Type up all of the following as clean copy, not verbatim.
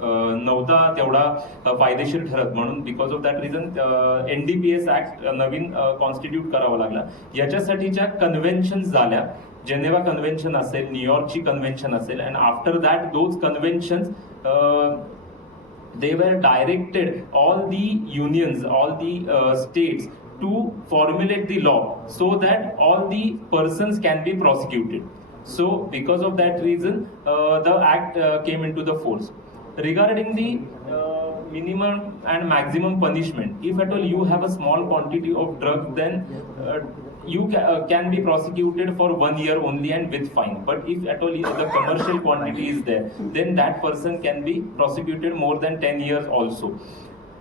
नव्हता तेवढा फायदेशीर ठरत, म्हणून because of that reason NDPS act Naveen constitute करावा लागला. याच्यासाठीच्या कन्व्हेन्शन झाल्या, जेनेवा कन्व्हेन्शन असेल, न्यूयॉर्कची कन्व्हेन्शन असेल, and after that those conventions they were directed all the unions, all the states to formulate the law so that all the persons can be prosecuted. So because of that reason the act came into the force. Regarding the minimum and maximum punishment, if at all you have a small quantity of drugs, then you can be prosecuted for 1 year only and with fine. But if at all the commercial quantity is there, then that person can be prosecuted more than 10 years also.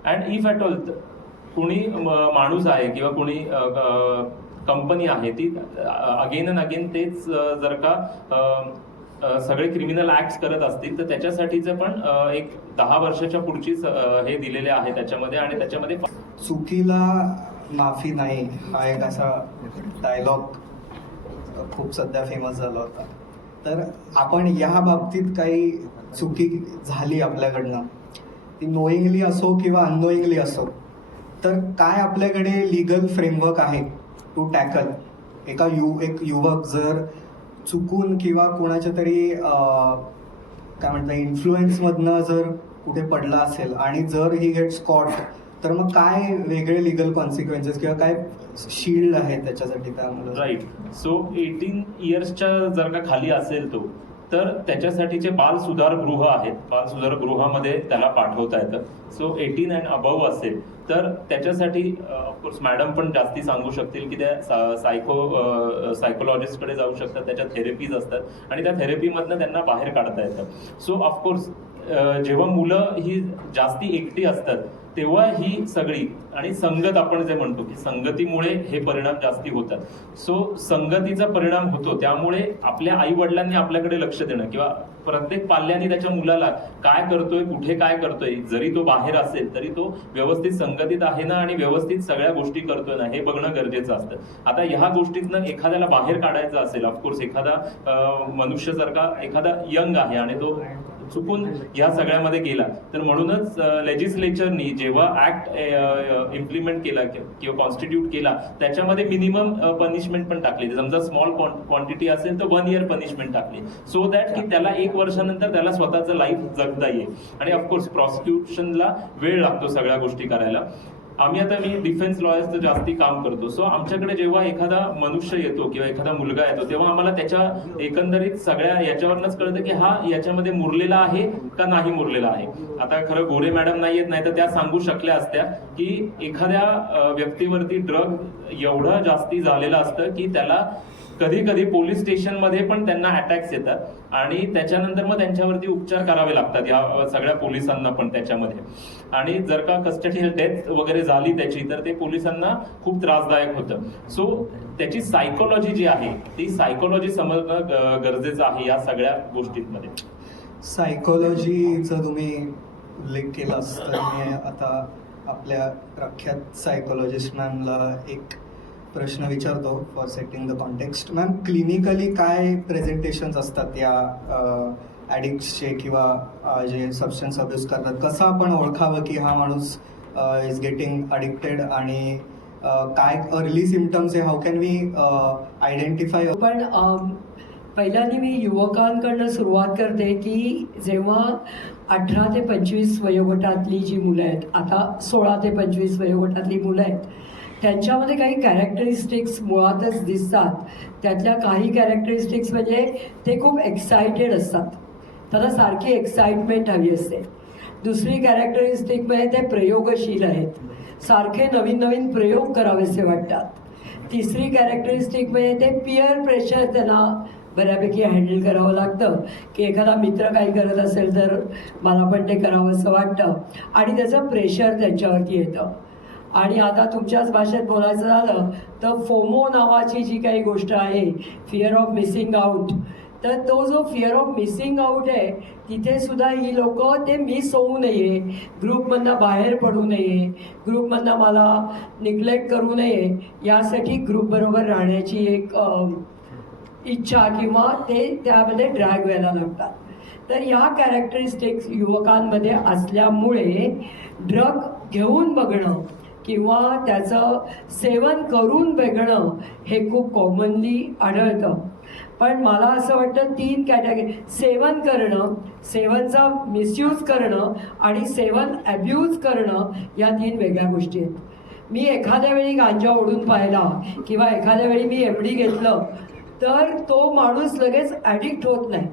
And if at all कोणी माणूस आहे किंवा कोणी company आहे ती again and again तेच जर का सगळे क्रिमिनल ऍक्ट्स करत असतील तर त्याच्यासाठीचं पण एक 10 वर्षाच्या पुढचीच हे दिलेले आहे त्याच्यामध्ये. आणि त्याच्यामध्ये चुकीला माफी नाही हा एक असा डायलॉग खूप सध्या फेमस झाला होता. तर आपण या बाबतीत काही चुकी झाली आपल्याकडनं, ती नोईंगली असो किंवा अननोईंगली असो, तर काय आपल्याकडे लीगल फ्रेमवर्क आहे टू टॅकल? एक युवक जर चुकून किंवा कोणाच्या तरी काय म्हणतात इन्फ्लुएन्समधनं जर कुठे पडला असेल आणि जर ही गेट्स कॉट, तर मग काय वेगळे लीगल कॉन्सिक्वेन्सेस किंवा काय शील्ड आहे त्याच्यासाठी त्यामुळे? राईट. सो 18 इयर्सच्या जर का खाली असेल तो, तर त्याच्यासाठीचे बाल सुधारगृह आहेत. बाल सुधारगृहामध्ये त्याला पाठवता येतं. सो 18 अँड अबव असेल तर त्याच्यासाठी ऑफकोर्स मॅडम पण जास्ती सांगू शकतील की त्या सायकोलॉजिस्टकडे जाऊ शकतात, त्याच्या थेरपीज असतात आणि त्या थेरपीमधनं त्यांना बाहेर काढता येतं. सो ऑफकोर्स जेव्हा मुलं ही जास्ती एकटी असतात तेव्हा ही सगळी आणि संगत, आपण जे म्हणतो की संगतीमुळे हे परिणाम जास्ती होतात. सो संगतीचा परिणाम होतो, त्यामुळे आपल्या आई वडिलांनी आपल्याकडे लक्ष देणं किंवा प्रत्येक पाल्याने त्याच्या मुलाला काय करतोय, कुठे काय करतोय, जरी तो बाहेर असेल तरी तो व्यवस्थित संगतीत आहे ना आणि व्यवस्थित सगळ्या गोष्टी करतोय ना हे बघणं गरजेचं असतं. आता ह्या गोष्टीतनं एखाद्याला बाहेर काढायचं असेल, ऑफकोर्स एखादा मनुष्य जर का एखादा यंग आहे आणि तो चुकून या सगळ्यामध्ये गेला, तर म्हणूनच लेजिस्लेचरनी जेव्हा ऍक्ट इम्प्लिमेंट केला किंवा कॉन्स्टिट्यूट केला त्याच्यामध्ये मिनिमम पनिशमेंट पण टाकली. समजा स्मॉल क्वांटिटी असेल तर 1 इयर पनिशमेंट टाकली, सो दॅट की त्याला 1 वर्षानंतर त्याला स्वतःचं लाईफ जगता येईल. आणि ऑफकोर्स प्रॉसिक्युशनला वेळ लागतो सगळ्या गोष्टी करायला. मी डिफेन्स लॉयर्सचं जास्ती काम करतो. सो आमच्याकडे जेव्हा एखादा मनुष्य येतो किंवा एखादा मुलगा येतो तेव्हा आम्हाला त्याच्या एकंदरीत सगळ्या याच्यावरनच कळतं की हा याच्यामध्ये मुरलेला आहे का नाही मुरलेला आहे. आता खरं गोरे मॅडम नाहीयेत, नाही तर त्या सांगू शकल्या असत्या की एखाद्या व्यक्तीवरती ड्रग एवढं जास्ती झालेलं असतं की त्याला कधी कधी पोलीस स्टेशनमध्ये पण त्यांना अटॅक्स येतात आणि त्याच्यानंतर मग त्यांच्यावरती उपचार करावे लागतात या सगळ्या पोलिसांना पण त्याच्यामध्ये. आणि जर का कस्टडी डेथ वगैरे झाली त्याची तर ते पोलिसांना खूप त्रासदायक होतं. सो त्याची सायकोलॉजी जी आहे ती सायकोलॉजी समजणं गरजेचं आहे या सगळ्या गोष्टींमध्ये. सायकोलॉजीचा तुम्ही उल्लेख केलास तर मी आता आपल्या प्रख्यात सायकोलॉजिस्ट मॅमला एक प्रश्न विचारतो for setting the context. Ma'am, clinically काय प्रेझेंटेशन्स असतात या ॲडिक्ट्सचे किंवा जे सबस्टन्स अब्यूज करतात? कसं आपण ओळखावं की हा माणूस इज गेटिंग अडिक्टेड आणि काय अर्ली सिम्पटम्स आहे? How can we identify? पण पहिल्यांदा मी युवकांकडनं सुरुवात करते की जेव्हा 18 ते 25 वयोगटातली जी मुलं आहेत, आता 16 ते 25 वयोगटातली मुलं आहेत, त्यांच्यामध्ये काही कॅरेक्टरिस्टिक्स मुळातच दिसतात. त्यातल्या काही कॅरेक्टरिस्टिक्स म्हणजे ते खूप एक्सायटेड असतात, त्यांना सारखी एक्साइटमेंट हवी असते. दुसरी कॅरेक्टरिस्टिक म्हणजे ते प्रयोगशील आहेत, सारखे नवीन नवीन प्रयोग करावेसे वाटतात. तिसरी कॅरेक्टरिस्टिक म्हणजे ते पिअर प्रेशर त्यांना बऱ्यापैकी हँडल करावं लागतं की एखादा मित्र काही करत असेल तर मला पण ते करावं असं वाटतं आणि त्याचं प्रेशर त्यांच्यावरती येतं. आणि आता तुमच्याच भाषेत बोलायचं झालं तर फोमो नावाची जी काही गोष्ट आहे, फिअर ऑफ मिसिंग आउट, तर तो जो फिअर ऑफ मिसिंग आउट आहे तिथे सुद्धा ही लोक ते मिस होऊ नये, ग्रुपमधनं बाहेर पडू नये, ग्रुपमधनं मला निग्लेक्ट करू नये यासाठी ग्रुपबरोबर राहण्याची एक इच्छा किंवा ते त्यामध्ये ड्रॅग व्हायला लागतात. तर या कॅरेक्टरिस्टिक्स युवकांमध्ये असल्यामुळे ड्रग घेऊन बघणं किंवा त्याचं सेवन करून बघणं हे खूप कॉमनली आढळतं. पण मला असं वाटतं 3 कॅटेगरी, सेवन करणं, सेवनचा मिसयूज करणं आणि सेवन ॲब्यूज करणं, या 3 वेगळ्या गोष्टी आहेत. मी एखाद्या वेळी गांजा ओढून पाहिला किंवा एखाद्या वेळी मी एमडी घेतलं तर तो माणूस लगेच ॲडिक्ट होत नाही.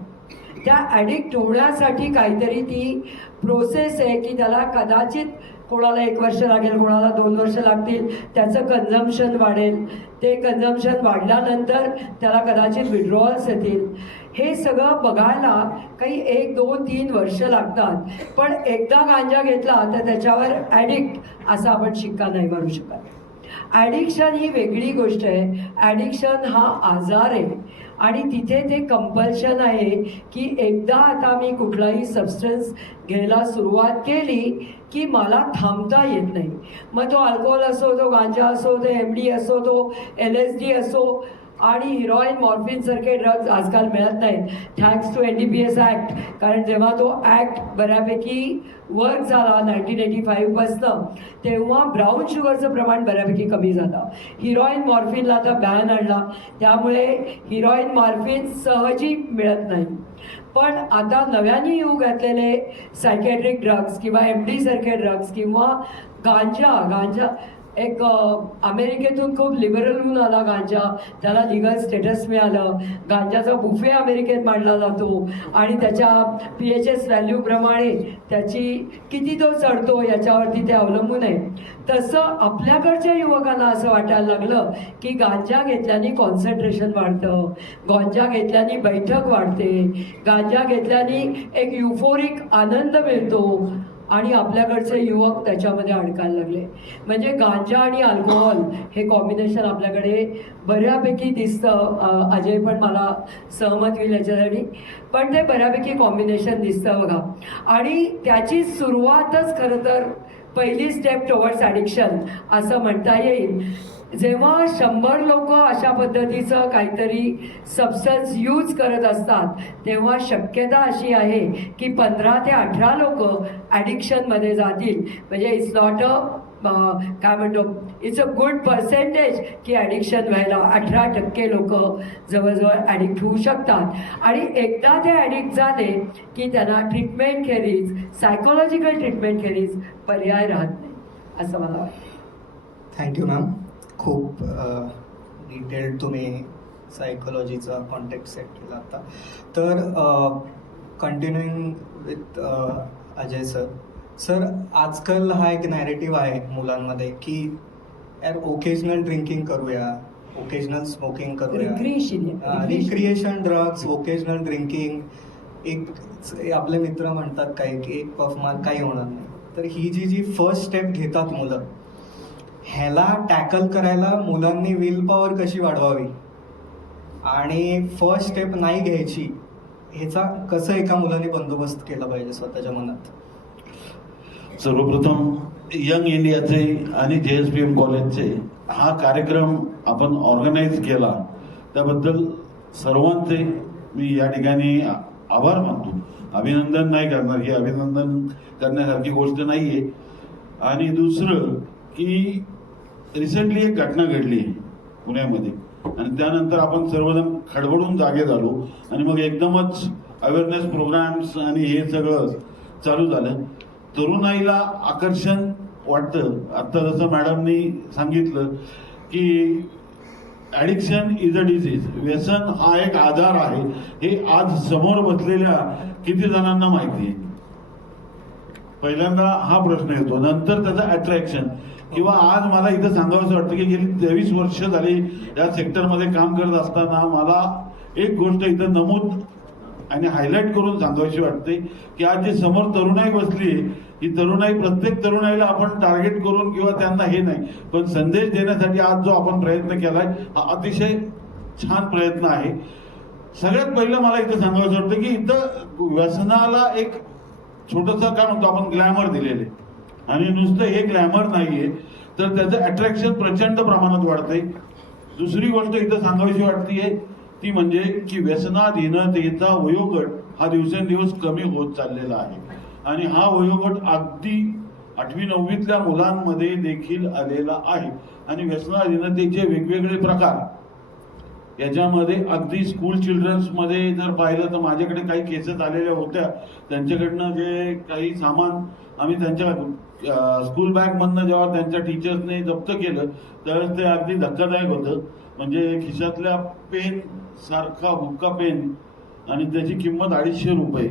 त्या ॲडिक्ट होण्यासाठी काहीतरी ती प्रोसेस आहे की त्याला कदाचित कोणाला 1 वर्ष लागेल, कोणाला 2 वर्ष लागतील, त्याचं कन्झम्पशन वाढेल, ते कन्झम्पशन वाढल्यानंतर त्याला कदाचित विड्रॉल्स येतील. हे सगळं बघायला काही 1, 2, 3 वर्ष लागतात. पण एकदा गांजा घेतला तर त्याच्यावर ॲडिक्ट असा आपण शिक्का नाही मारू शकत. ॲडिक्शन ही वेगळी गोष्ट आहे. ॲडिक्शन हा आजार आहे आणि तिथे ते कंपल्शन आहे की एकदा आता मी कुठलाही सबस्टन्स घ्यायला सुरुवात केली की मला थांबता येत नाही. मग तो अल्कोहोल असो, तो गांजा असो, तो MD असो, तो LSD असो आणि हिरोईन, मॉर्फिनसारखे ड्रग्ज आजकाल मिळत नाहीत थँक्स टू NDPS ॲक्ट. कारण जेव्हा तो ॲक्ट बऱ्यापैकी वर्क झाला 1985पासनं, तेव्हा ब्राऊन शुगरचं प्रमाण बऱ्यापैकी कमी झालं. हिरोईन, मॉर्फिनला आता बॅन आणला, त्यामुळे हिरोईन, मॉर्फिन सहजी मिळत नाही. पण आता नव्याने येऊ घातलेले सायकॅट्रिक ड्रग्ज किंवा MD सारखे ड्रग्ज किंवा गांजा एक अमेरिकेतून खूप लिबरल होऊन आला गांजा, त्याला लिगल स्टेटस मिळालं. गांजाचा बुफे अमेरिकेत मांडला जातो आणि त्याच्या PHS व्हॅल्यूप्रमाणे त्याची किती तो चढतो याच्यावरती ते अवलंबून आहे. तसं आपल्याकडच्या युवकांना असं वाटायला लागलं की गांजा घेतल्याने कॉन्सन्ट्रेशन वाढतं, गांजा घेतल्याने बैठक वाढते, गांजा घेतल्याने एक युफोरिक आनंद मिळतो आणि आपल्याकडचे युवक त्याच्यामध्ये अडकायला लागले. म्हणजे गांजा आणि अल्कोहोल हे कॉम्बिनेशन आपल्याकडे बऱ्यापैकी दिसतं. अजय पण मला सहमत होईल याच्यासाठी, पण ते बऱ्यापैकी कॉम्बिनेशन दिसतं बघा. आणि त्याची सुरुवातच खरं तर पहिली स्टेप टुवर्ड्स ॲडिक्शन असं म्हणता येईल. जेव्हा 100 लोक अशा पद्धतीचं काहीतरी सबस्टन्स यूज करत असतात तेव्हा शक्यता अशी आहे की 15 ते 18 लोक ॲडिक्शनमध्ये जातील. म्हणजे इट्स नॉट काय म्हणतो, इट्स अ गुड पर्सेंटेज की ॲडिक्शन व्हायला 18% लोक जवळजवळ ॲडिक्ट होऊ शकतात. आणि एकदा ते ॲडिक्ट झाले की त्यांना ट्रीटमेंट खेरीज, सायकोलॉजिकल ट्रीटमेंट खेरीज पर्याय राहत नाही असं मला वाटतं. Thank you ma'am. खूप डिटेल्ड तुम्ही सायकोलॉजीचा कॉन्टेक्ट सेट केला आता. तर कंटिन्युईंग विथ अजय सर, आजकाल हा एक नॅरेटिव्ह आहे मुलांमध्ये की यार ओकेजनल ड्रिंकिंग करूया, ओकेजनल स्मोकिंग करूया, रिक्रिएशन ड्रग्स, ओकेजनल ड्रिंकिंग. एक आपले मित्र म्हणतात काय की एक पफ मार काही होणार नाही. तर ही जी फर्स्ट स्टेप घेतात मुलं, ह्याला टॅकल करायला मुलांनी विल पॉवर कशी वाढवावी आणि फर्स्ट स्टेप नाही घ्यायची ह्याचा कसं एका मुलाने बंदोबस्त केला पाहिजे स्वतःच्या मनात? सर्वप्रथम यंग इंडियाचे आणि JSPM कॉलेजचे हा कार्यक्रम आपण ऑर्गनाईज केला त्याबद्दल सर्वांचे मी या ठिकाणी आभार मानतो. अभिनंदन नाही करणार, ही अभिनंदन करण्यासारखी गोष्ट नाही आहे. आणि दुसरं की रिसेंटली एक घटना घडली पुण्यामध्ये आणि त्यानंतर आपण सर्वजण खडबडून जागे झालो आणि मग एकदमच अवेअरनेस प्रोग्राम्स आणि हे सगळं चालू झालं. तरुणाईला आकर्षण वाटतं. आत्ता जसं मॅडमनी सांगितलं की ॲडिक्शन इज अ डिसीज, व्यसन हा एक आजार आहे, हे आज समोर बसलेल्या किती जणांना माहिती आहे? पहिल्यांदा हा प्रश्न येतो. नंतर त्याचं अट्रॅक्शन किंवा आज मला इथं सांगावंसं वाटतं की गेली 23 वर्ष झाली या सेक्टरमध्ये काम करत असताना मला एक गोष्ट इथं नमूद आणि हायलाईट करून सांगावीशी वाटते की आज जी समोर तरुणाई बसली ही तरुणाई, प्रत्येक तरुणाईला आपण टार्गेट करून किंवा त्यांना हे नाही पण संदेश देण्यासाठी आज जो आपण प्रयत्न केलाय हा अतिशय छान प्रयत्न आहे. सगळ्यात पहिलं मला इथं सांगावंसं वाटतं की इथं व्यसनाला एक छोटंसं काय म्हणतो आपण ग्लॅमर दिलेले आणि नुसतं हे ग्लॅमर नाहीये तर त्याचं अट्रॅक्शन प्रचंड प्रमाणात वाढते. दुसरी गोष्ट इथं सांगावीशी वाटते ती म्हणजे की व्यसनाधीनतेचा वयोगट हा दिवसेंदिवस कमी होत चाललेला आहे. आणि हा वयोगट अगदी 8वी-9वीतल्या मुलांमध्ये देखील आलेला आहे. आणि व्यसनाधीनतेचे वेगवेगळे प्रकार याच्यामध्ये अगदी स्कूल चिल्ड्रन्समध्ये जर पाहिलं तर माझ्याकडे काही केसेस आलेल्या होत्या. त्यांच्याकडनं जे काही सामान आम्ही त्यांच्या स्कूल बॅगमधनं जेव्हा त्यांच्या टीचर्सने जप्त केलं त्यावेळेस ते अगदी धक्कादायक होतं. म्हणजे खिशातल्या पेन सारखा हुक्का पेन आणि त्याची किंमत 250 रुपये.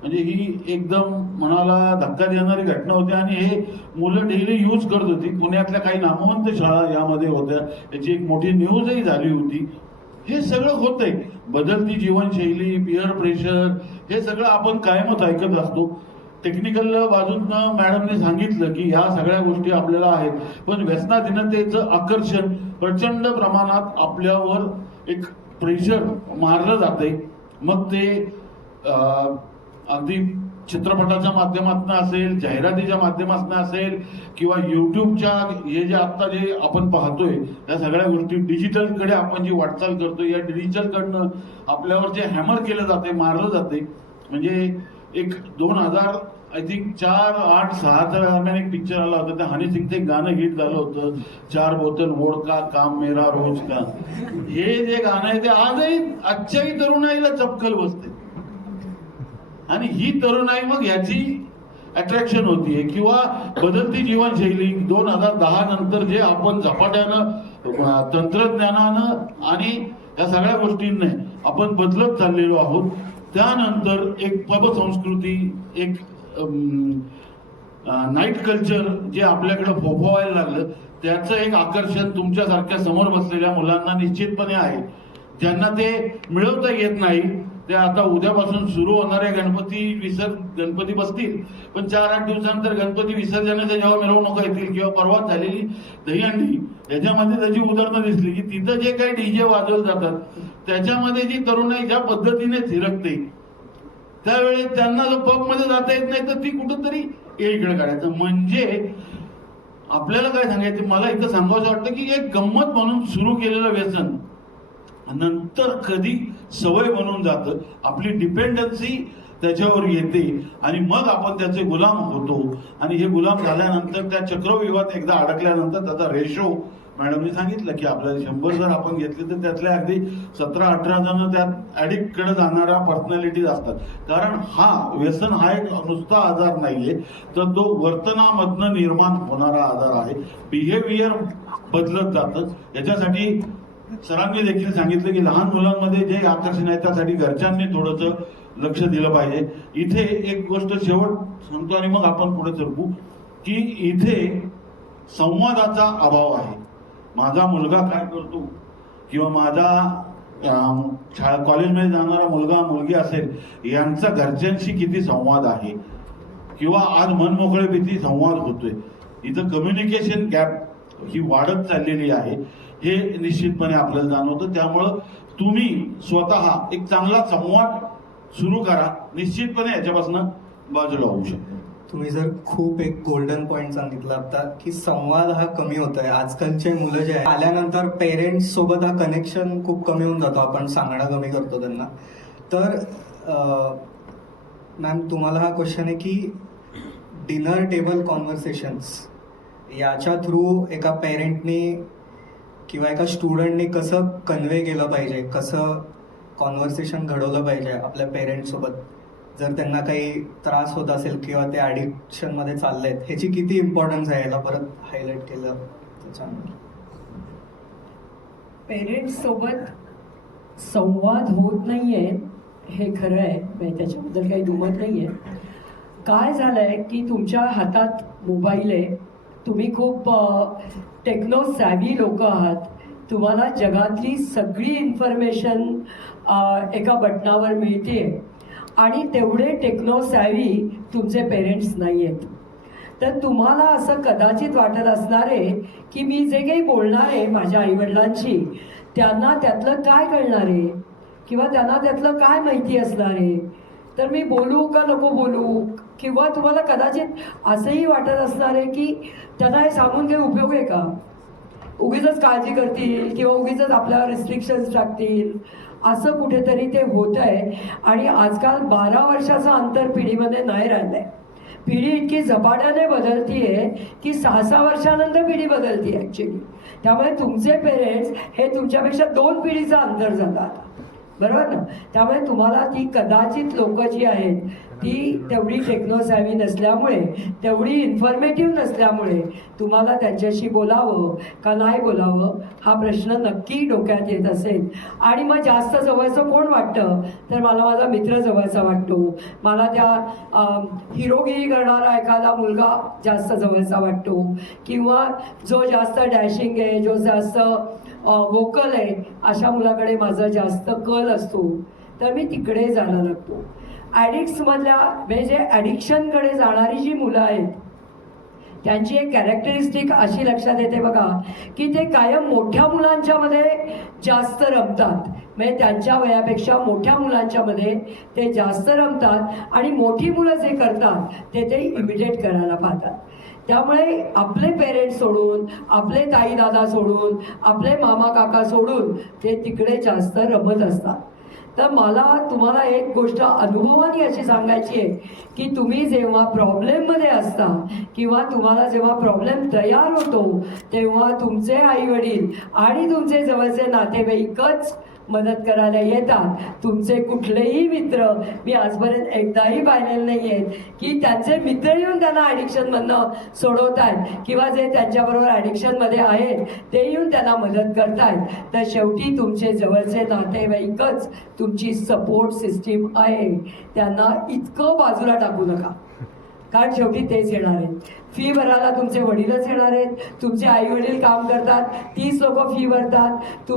म्हणजे ही एकदम मनाला धक्का देणारी घटना होती. आणि हे मुलं डेली यूज करत होती. पुण्यातल्या काही नामवंत शाळा यामध्ये होत्या. याची एक मोठी न्यूजही झाली होती. हे सगळं होतंय. बदलती जीवनशैली, पिअर प्रेशर, हे सगळं आपण कायमच ऐकत असतो. टेक्निकल बाजूनं मॅडमने सांगितलं की ह्या सगळ्या गोष्टी आपल्याला आहेत. पण व्यसनाधीनतेचं आकर्षण प्रचंड प्रमाणात आपल्यावर एक प्रेशर मारलं जाते. मग ते अगदी चित्रपटाच्या माध्यमातून असेल, जाहिरातीच्या माध्यमातून असेल किंवा युट्यूबच्या हे जे आत्ता जे आपण पाहतोय या सगळ्या गोष्टी डिजिटलकडे आपण जी वाटचाल करतोय या डिजिटलकडनं आपल्यावर जे हॅमर केलं जाते, मारलं जाते. म्हणजे एक 2000 आय थिंक 4-8-6च्या दरम्यान एक पिक्चर आला होता. त्या हनी सिंगचं एक गाणं हिट झालं होतं, 4 बोतल वोडका काम मेरा रोज का. हे जे गाणं आहे ते आजही आजच्याही तरुणाईला चपकल बसते. आणि ही तरुणाई मग याची अट्रॅक्शन होतीये. किंवा बदलती जीवनशैली 2010 नंतर जे आपण झपाट्यानं तंत्रज्ञानानं आणि या सगळ्या गोष्टींनी आपण बदलत चाललेलो आहोत. त्यानंतर एक पदसंस्कृती, एक नाईट कल्चर जे आपल्याकडे फोफवायला लागलं, त्याचं एक आकर्षण तुमच्यासारख्या समोर बसलेल्या मुलांना निश्चितपणे आहे. ज्यांना ते मिळवता येत नाही ते आता उद्यापासून सुरू होणारे गणपती बसतील. पण 4-8 दिवसानंतर गणपती विसर्जनाच्या जेव्हा मिरवणुका येतील किंवा परवा झालेली दहीहंडी याच्यामध्ये त्याची उदाहरणं दिसली की तिथं जे काही डीजे वाजवले जातात त्याच्यामध्ये जी तरुणाई ज्या पद्धतीने थिरकते त्यावेळेस त्यांना जर पबमध्ये जाता येत नाही तर ती कुठंतरी इकडे काढायचं. म्हणजे आपल्याला काय सांगायचं, मला इथं सांगायचं वाटतं की एक गंमत म्हणून सुरू केलेलं व्यसन नंतर कधी सवय बनून जातं. आपली डिपेंडन्सी त्याच्यावर येते आणि मग आपण त्याचे गुलाम होतो. आणि हे गुलाम झाल्यानंतर त्या चक्रव्यूहात एकदा अडकल्यानंतर त्याचा रेशो मॅडमने सांगितलं की आपल्याला 100 जर आपण घेतले तर त्यातल्या अगदी 17-18 जण त्यात ऍडिक्टकडे जाणाऱ्या पर्सनॅलिटीज असतात. कारण हा व्यसन हा एक नुसता आजार नाहीये, तर तो वर्तनामधनं निर्माण होणारा आजार आहे. बिहेवियर बदलत जातं. याच्यासाठी सरांनी देखील सांगितलं की लहान मुलांमध्ये जे आकर्षण आहे त्यासाठी घरच्यांनी थोडंसं लक्ष दिलं पाहिजे. इथे एक गोष्ट शेवट सांगतो आणि मग आपण पुढे सरकू की इथे संवादाचा अभाव आहे. माझा मुलगा काय करतो किंवा माझा कॉलेजमध्ये जाणारा मुलगा मुलगी असेल यांचा घरच्यांशी किती संवाद आहे किंवा आज मनमोकळेपैकी संवाद होतोय. इथं कम्युनिकेशन गॅप ही वाढत चाललेली आहे हे निश्चितपणे आपल्याला जाणवतं. त्यामुळं तुम्ही स्वतः एक चांगला संवाद सुरू करा. निश्चितपणे याच्यापासून बाजूला होऊ शकतो. तुम्ही जर खूप एक गोल्डन पॉईंट सांगितला आता की संवाद हा कमी होत आहे. आजकालचे मुलं जे आहे आल्यानंतर पेरेंट्स सोबत हा कनेक्शन खूप कमी होऊन जातो. आपण सांगणं कमी करतो त्यांना. तर मॅम तुम्हाला हा क्वेश्चन आहे की डिनर टेबल कॉन्व्हर्सेशन्स याच्या थ्रू एका पेरेंटने किंवा एका स्टुडंटने कसं कन्वे केलं पाहिजे, कसं कॉन्व्हर्सेशन घडवलं पाहिजे आपल्या पेरेंट्ससोबत जर त्यांना काही त्रास होत असेल किंवा ते ॲडिक्शनमध्ये चालले आहेत, ह्याची किती इम्पॉर्टन्स आहे याला परत हायलाईट केलं त्याच्यानंतर. पेरेंट्स सोबत संवाद होत नाहीये हे खरं आहे. म्हणजे त्याच्याबद्दल काही दुमत नाहीये. काय झालंय की तुमच्या हातात मोबाईल आहे, तुम्ही खूप टेक्नो सॅव्ही लोक आहात, तुम्हाला जगातली सगळी इन्फॉर्मेशन एका बटनावर मिळते आणि तेवढे टेक्नो सॅव्ही तुमचे पेरेंट्स नाही आहेत. तर तुम्हाला असं कदाचित वाटत असणार आहे की मी जे काही बोलणार आहे माझ्या आईवडिलांशी त्यांना त्यातलं काय कळणार आहे किंवा त्यांना त्यातलं काय माहिती असणार आहे, तर मी बोलू का नको बोलू. किंवा तुम्हाला कदाचित असंही वाटत असणार आहे की त्यांना हे सांगून काही उपयोग आहे का, उगीच काळजी करतील किंवा उगीच आपल्यावर रिस्ट्रिक्शन्स टाकतील असं कुठेतरी ते होत आहे. आणि आजकाल 12 वर्षाचं अंतर पिढीमध्ये नाही राहिलं आहे. पिढी इतकी झपाट्याने बदलतीये की 6-6 वर्षानंतर पिढी बदलते ॲक्च्युली. त्यामुळे तुमचे पेरेंट्स हे तुमच्यापेक्षा 2 पिढीचं अंतर झालं आता, बरोबर ना. त्यामुळे तुम्हाला ती कदाचित लोक जी आहेत ती तेवढी टेक्नो सॅव्ही नसल्यामुळे, तेवढी इन्फॉर्मेटिव्ह नसल्यामुळे तुम्हाला त्यांच्याशी बोलावं का नाही बोलावं हा प्रश्न नक्की डोक्यात येत असेल. आणि मग जास्त जवळचं कोण वाटतं तर मला माझा मित्र जवळचा वाटतो, मला त्या हिरोगिरी करणारा एखादा मुलगा जास्त जवळचा वाटतो, किंवा जो जास्त डॅशिंग आहे, जो जास्त वोकल आहे, अशा मुलाकडे माझा जास्त कल असतो, तर मी तिकडे जायला लागतो. ॲडिक्ट्समधल्या म्हणजे जे ॲडिक्शनकडे जाणारी जी मुलं आहेत त्यांची एक कॅरेक्टरिस्टिक अशी लक्षात येते बघा, की ते कायम मोठ्या मुलांच्यामध्ये जास्त रमतात. म्हणजे त्यांच्या वयापेक्षा मोठ्या मुलांच्यामध्ये ते जास्त रमतात आणि मोठी मुलं जे करतात ते इमिटेट करायला पाहतात. त्यामुळे आपले पेरेंट्स सोडून, आपले ताई दादा सोडून, आपले मामा काका सोडून ते तिकडे जास्त रमत असतात. तर मला तुम्हाला एक गोष्ट अनुभवाने अशी सांगायची आहे की तुम्ही जेव्हा प्रॉब्लेममध्ये असता किंवा तुम्हाला जेव्हा प्रॉब्लेम तयार होतो तेव्हा तुमचे आईवडील आणि तुमचे जवळचे नातेवाईकच मदत करायला येतात. तुमचे कुठलेही मित्र मी आजपर्यंत एकदाही पाहिलेले नाही आहेत की त्यांचे मित्र येऊन त्यांना ॲडिक्शनमधनं सोडवत आहेत किंवा जे त्यांच्याबरोबर ॲडिक्शनमध्ये आहेत ते येऊन त्यांना मदत करतायत. तर शेवटी तुमचे जवळचे नातेवाईकच तुमची सपोर्ट सिस्टीम आहे. त्यांना इतकं बाजूला टाकू नका, कारण शेवटी तेच येणार आहेत. फी भरायला तुमचे वडीलच येणार आहेत. तुमचे आई वडील काम करतात, 30 लोक फी भरतात.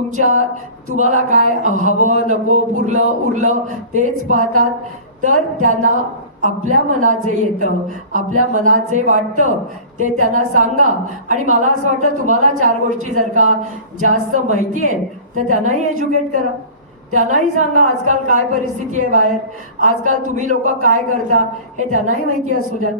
तुम्हाला काय हवं नको पुरलं उरलं तेच पाहतात. तर त्यांना आपल्या मनात जे येतं, आपल्या मनात जे वाटतं ते त्यांना सांगा. आणि मला असं वाटतं तुम्हाला 4 गोष्टी जर का जास्त माहिती आहेत तर त्यांनाही एज्युकेट करा. त्यांनाही सांगा आजकाल काय परिस्थिती आहे बाहेर, आजकाल तुम्ही लोक काय करता हे त्यांनाही माहिती असू द्या.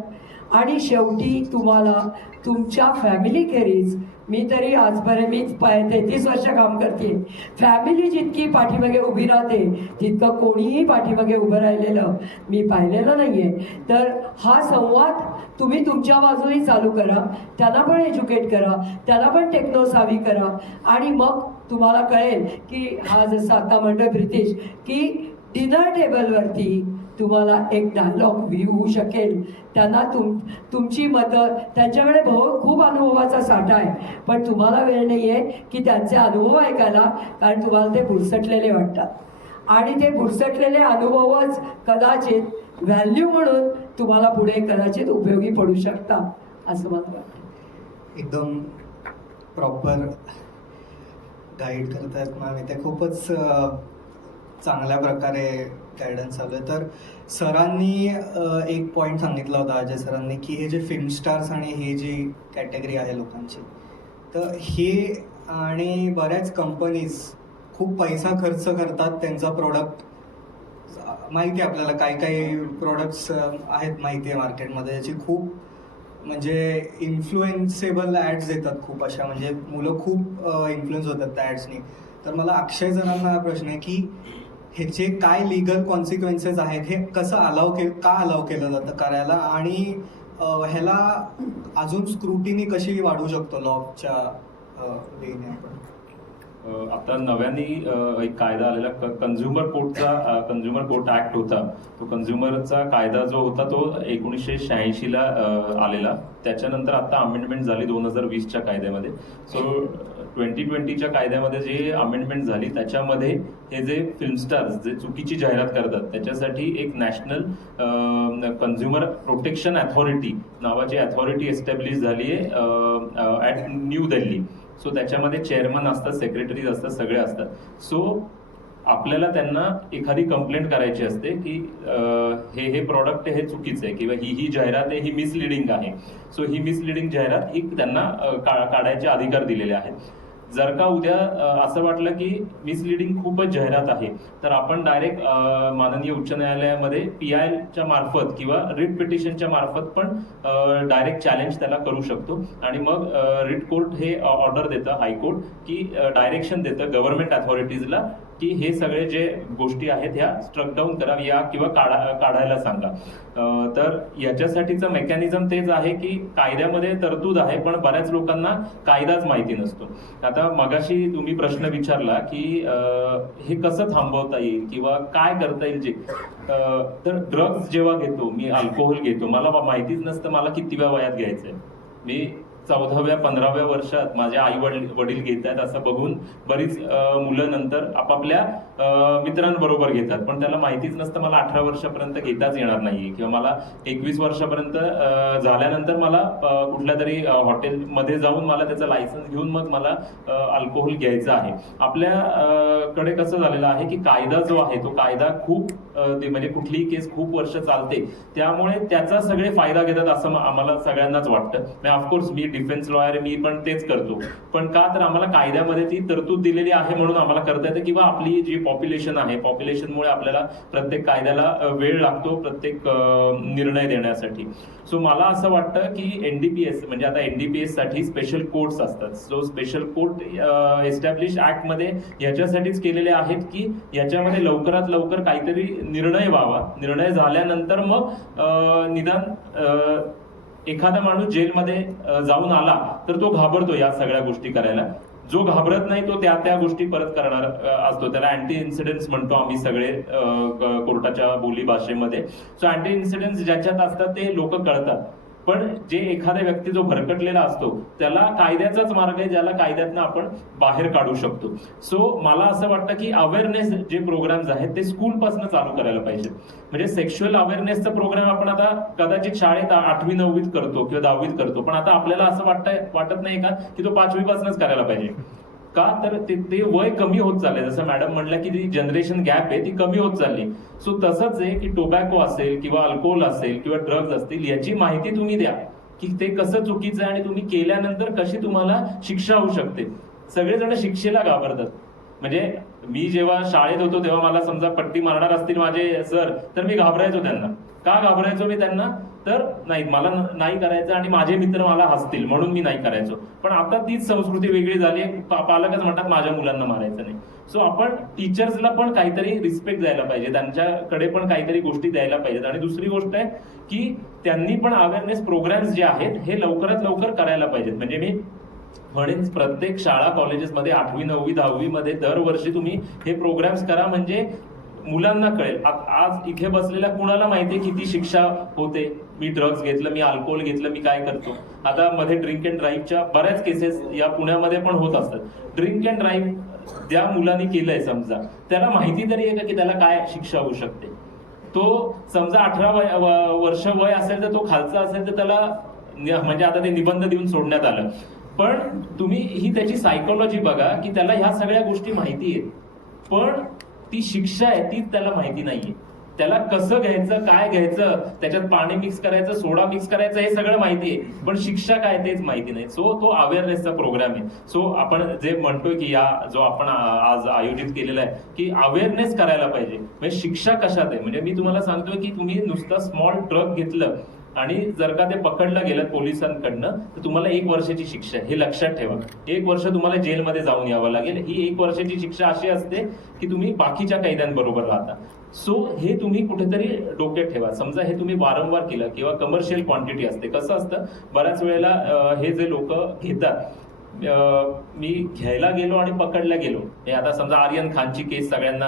आणि शेवटी तुम्हाला तुमच्या फॅमिलीखेरीज, मी तरी आजपर्यंत मी 33 वर्ष काम करते, फॅमिली जितकी पाठीमागे उभी राहते तितकं कोणीही पाठीमागे उभं राहिलेलं मी पाहिलेलं नाही आहे. तर हा संवाद तुम्ही तुमच्या बाजूने चालू करा, त्यांना पण एज्युकेट करा, त्यांना पण टेक्नो सावी करा. आणि मग तुम्हाला कळेल की हा जसं आता म्हणतोय प्रितेश की डिनर टेबलवरती तुम्हाला एक डायलॉग होऊ शकेल. त्यांना तुमची मदत, त्यांच्याकडे खूप अनुभवाचा साठा आहे पण तुम्हाला वेळ नाही आहे की त्यांचे अनुभव ऐकायला, कारण तुम्हाला ते बुरसटलेले वाटतात. आणि ते बुरसटलेले अनुभवच कदाचित व्हॅल्यू म्हणून तुम्हाला पुढे कदाचित उपयोगी पडू शकतात असं मला वाटतं. एकदम प्रॉपर गाईड करतायत मॅम. ते खूपच चांगल्या प्रकारे गायडन्स चालू आहे. तर सरांनी एक पॉईंट सांगितला होता अजय सरांनी की हे जे फिल्म स्टार्स आणि हे जी कॅटेगरी आहे लोकांची, तर हे आणि बऱ्याच कंपनीज खूप पैसा खर्च करतात त्यांचा प्रोडक्ट. माहिती आहे आपल्याला काही काही प्रोडक्ट्स आहेत माहिती आहे मार्केटमध्ये ज्याची खूप म्हणजे इन्फ्लुएन्सेबल ॲड्स येतात खूप अशा, म्हणजे मुलं खूप इन्फ्लुएन्स होतात त्या ॲड्सनी. तर मला अक्षय जणांना हा प्रश्न आहे की ह्याचे काय लिगल कॉन्सिक्वेन्सेस आहेत, हे कसं का अलाव केलं जातं करायला, आणि ह्याला अजून स्क्रुटिनी कशी वाढवू शकतो लॉच्या वेने आपण. आता नव्याने एक कायदा आलेला कंझ्युमर कोर्ट ऍक्ट होता. तो कंझ्युमरचा कायदा जो होता तो 1986ला आलेला. त्याच्यानंतर आता अमेंडमेंट झाली 2020च्या कायद्यामध्ये. सो 2020च्या कायद्यामध्ये जे अमेंडमेंट झाली त्याच्यामध्ये हे जे फिल्म स्टार्स जे चुकीची जाहिरात करतात त्याच्यासाठी एक नॅशनल कंझ्युमर प्रोटेक्शन अथॉरिटी नावाची अथॉरिटी एस्टॅब्लिश झाली आहे ॲट न्यू दिल्ली. सो त्याच्यामध्ये चेअरमन असतात, सेक्रेटरीज असतात, सगळे असतात. सो आपल्याला त्यांना एखादी कंप्लेंट करायची असते की हे प्रॉडक्ट हे चुकीचं आहे किंवा ही जाहिरात आहे ही मिसलिडिंग आहे. सो ही मिसलिडिंग जाहिरात ही त्यांना काढायचे अधिकार दिलेले आहेत. जर का उद्या असं वाटलं की मिसलिडिंग खूपच जाहिरात आहे तर आपण डायरेक्ट माननीय उच्च न्यायालयामध्ये PILच्या मार्फत किंवा रिट पिटिशनच्या मार्फत पण डायरेक्ट चॅलेंज त्याला करू शकतो. आणि मग रिट कोर्ट हे ऑर्डर देतं, हायकोर्ट, की डायरेक्शन देतं गव्हर्नमेंट अथॉरिटीजला की हे सगळे जे गोष्टी आहेत ह्या स्ट्रक डाऊन करावी या किंवा काढायला सांगा. तर याच्यासाठीचं मेकॅनिझम तेच आहे की कायद्यामध्ये तरतूद आहे, पण बऱ्याच लोकांना कायदाच माहिती नसतो. आता मगाशी तुम्ही प्रश्न विचारला की हे कसं थांबवता येईल किंवा काय करता येईल जे तर ड्रग्ज जेव्हा घेतो मी, अल्कोहोल घेतो, मला माहितीच नसतं मला कितव्या वयात घ्यायचंय. मी 14व्या 15व्या वर्षात माझ्या आई वडील घेत आहेत असं बघून बरीच मुलं नंतर आपापल्या मित्रांबरोबर घेतात, पण त्याला माहितीच नसतं मला 18 वर्षापर्यंत घेताच येणार नाहीये किंवा मला 21 वर्षापर्यंत झाल्यानंतर मला कुठल्या तरी हॉटेलमध्ये जाऊन मला त्याचं लायसन्स घेऊन मग मला अल्कोहोल घ्यायचं आहे. आपल्याकडे कसं झालेलं आहे की कायदा जो आहे तो कायदा खूप म्हणजे कुठलीही केस खूप वर्ष चालते, त्यामुळे त्याचा सगळे फायदा घेतात असं आम्हाला सगळ्यांनाच वाटतं. ऑफकोर्स मी डिफेन्स लॉयर मी पण तेच करतो, पण का तर आम्हाला कायद्यामध्ये ती तरतूद दिलेली आहे म्हणून आम्हाला करता येतं. किंवा आपली जी पॉप्युलेशन आहे, पॉप्युलेशनमुळे आपल्याला प्रत्येक कायद्याला वेळ लागतो प्रत्येक निर्णय देण्यासाठी. सो मला असं वाटतं की एनडीपीएस म्हणजे आता एनडीपीएस साठी स्पेशल कोर्ट्स असतात. So special court establish act मध्ये याच्यासाठीच केलेले आहेत की याच्यामध्ये लवकरात लवकर काहीतरी निर्णय व्हावा. निर्णय झाल्यानंतर मग निदान एखादा माणूस जेलमध्ये जाऊन आला तर तो घाबरतो या सगळ्या गोष्टी करायला. जो घाबरत नाही तो त्या गोष्टी परत करणार असतो. त्याला अँटी इन्सिडेंट्स म्हणतो आम्ही सगळे कोर्टाच्या बोली भाषेमध्ये. सो अँटी इन्सिडेंट्स ज्याच्यात असतात ते लोक कळतात, पण जे एखादा व्यक्ती जो भरकटलेला असतो त्याला कायद्याचाच मार्ग आहे ज्याला कायद्यातनं आपण बाहेर काढू शकतो. सो मला असं वाटतं की अवेअरनेस जे प्रोग्राम्स आहेत ते स्कूलपासून चालू करायला पाहिजे. म्हणजे सेक्शुअल अवेअरनेसचा प्रोग्राम आपण आता कदाचित शाळेत 8वी 9वीत करतो किंवा 10वीत करतो, पण आता आपल्याला असं वाटत नाही का की तो 5वीपासूनच करायला पाहिजे. का तर ते वय कमी होत चाललंय. जसं मॅडम म्हणलं की ती जनरेशन गॅप आहे ती कमी होत चालली. सो तसंच आहे की टोबॅको असेल किंवा अल्कोहोल असेल किंवा ड्रग्ज असतील याची माहिती तुम्ही द्या की ते कसं चुकीचं आहे आणि तुम्ही केल्यानंतर कशी तुम्हाला शिक्षा होऊ शकते. सगळेजण शिक्षेला घाबरतात. म्हणजे मी जेव्हा शाळेत होतो तेव्हा मला समजा पट्टी मारणार असतील माझे सर तर मी घाबरायचो त्यांना. का घाबरायचो मी त्यांना? तर नाही मला नाही करायचं आणि माझे मित्र मला हसतील म्हणून मी नाही करायचो. पण आता तीच संस्कृती वेगळी झाली. पालकच म्हणतात माझ्या मुलांना मारायचं नाही. सो आपण टीचर्सला पण काहीतरी रिस्पेक्ट द्यायला पाहिजे, त्यांच्याकडे पण काहीतरी गोष्टी द्यायला पाहिजेत. आणि दुसरी गोष्ट आहे की त्यांनी पण अवेअरनेस प्रोग्राम्स जे आहेत हे लवकरात लवकर करायला पाहिजेत. म्हणजे मी म्हणेन प्रत्येक शाळा कॉलेजेसमध्ये 8वी 9वी 10वी मध्ये दरवर्षी तुम्ही हे प्रोग्राम्स करा, म्हणजे मुलांना कळेल. आज इथे बसलेल्या कुणाला माहितीये किती शिक्षा होते. मी ड्रग्ज घेतलं, मी अल्कोहोल घेतलं, मी काय करतो. आता मध्ये ड्रिंक अँड ड्राईव्हच्या बऱ्याच केसेस या पुण्यामध्ये पण होत असतात. ड्रिंक अँड ड्राईव्ह ज्या मुलांनी केलंय समजा त्याला माहिती तरी आहे का की त्याला काय शिक्षा होऊ शकते. तो समजा 18 वर्ष वय असेल तर तो खालचा असेल तर त्याला म्हणजे आता ते निबंध देऊन सोडण्यात आलं. पण तुम्ही ही त्याची सायकोलॉजी बघा की त्याला ह्या सगळ्या गोष्टी माहिती आहेत, पण ती शिक्षा आहे तीच त्याला माहिती नाहीये. त्याला कसं घ्यायचं, काय घ्यायचं, त्याच्यात पाणी मिक्स करायचं, सोडा मिक्स करायचं हे सगळं माहिती आहे, पण शिक्षा काय तेच माहिती नाही. सो तो अवेअरनेसचा प्रोग्राम आहे. सो आपण जे म्हणतोय की या जो आपण आज आयोजित केलेला आहे की अवेअरनेस करायला पाहिजे. म्हणजे शिक्षा कशात आहे, म्हणजे मी तुम्हाला सांगतोय की तुम्ही नुसतं स्मॉल ड्रग घेतलं आणि जर का ते पकडलं गेलं पोलिसांकडनं तर तुम्हाला 1 वर्षाची शिक्षा आहे. हे लक्षात ठेवा. 1 वर्ष तुम्हाला जेलमध्ये जाऊन यावं लागेल. ही 1 वर्षाची शिक्षा अशी असते की तुम्ही बाकीच्या कैद्यांबरोबर राहता. सो हे तुम्ही कुठेतरी डोक्यात ठेवा. समजा हे तुम्ही वारंवार केलं किंवा कमर्शियल क्वांटिटी असते. कसं असतं बऱ्याच वेळेला हे जे लोक घेतात, मी घ्यायला गेलो आणि पकडला गेलो. हे आता समजा आर्यन खानची केस सगळ्यांना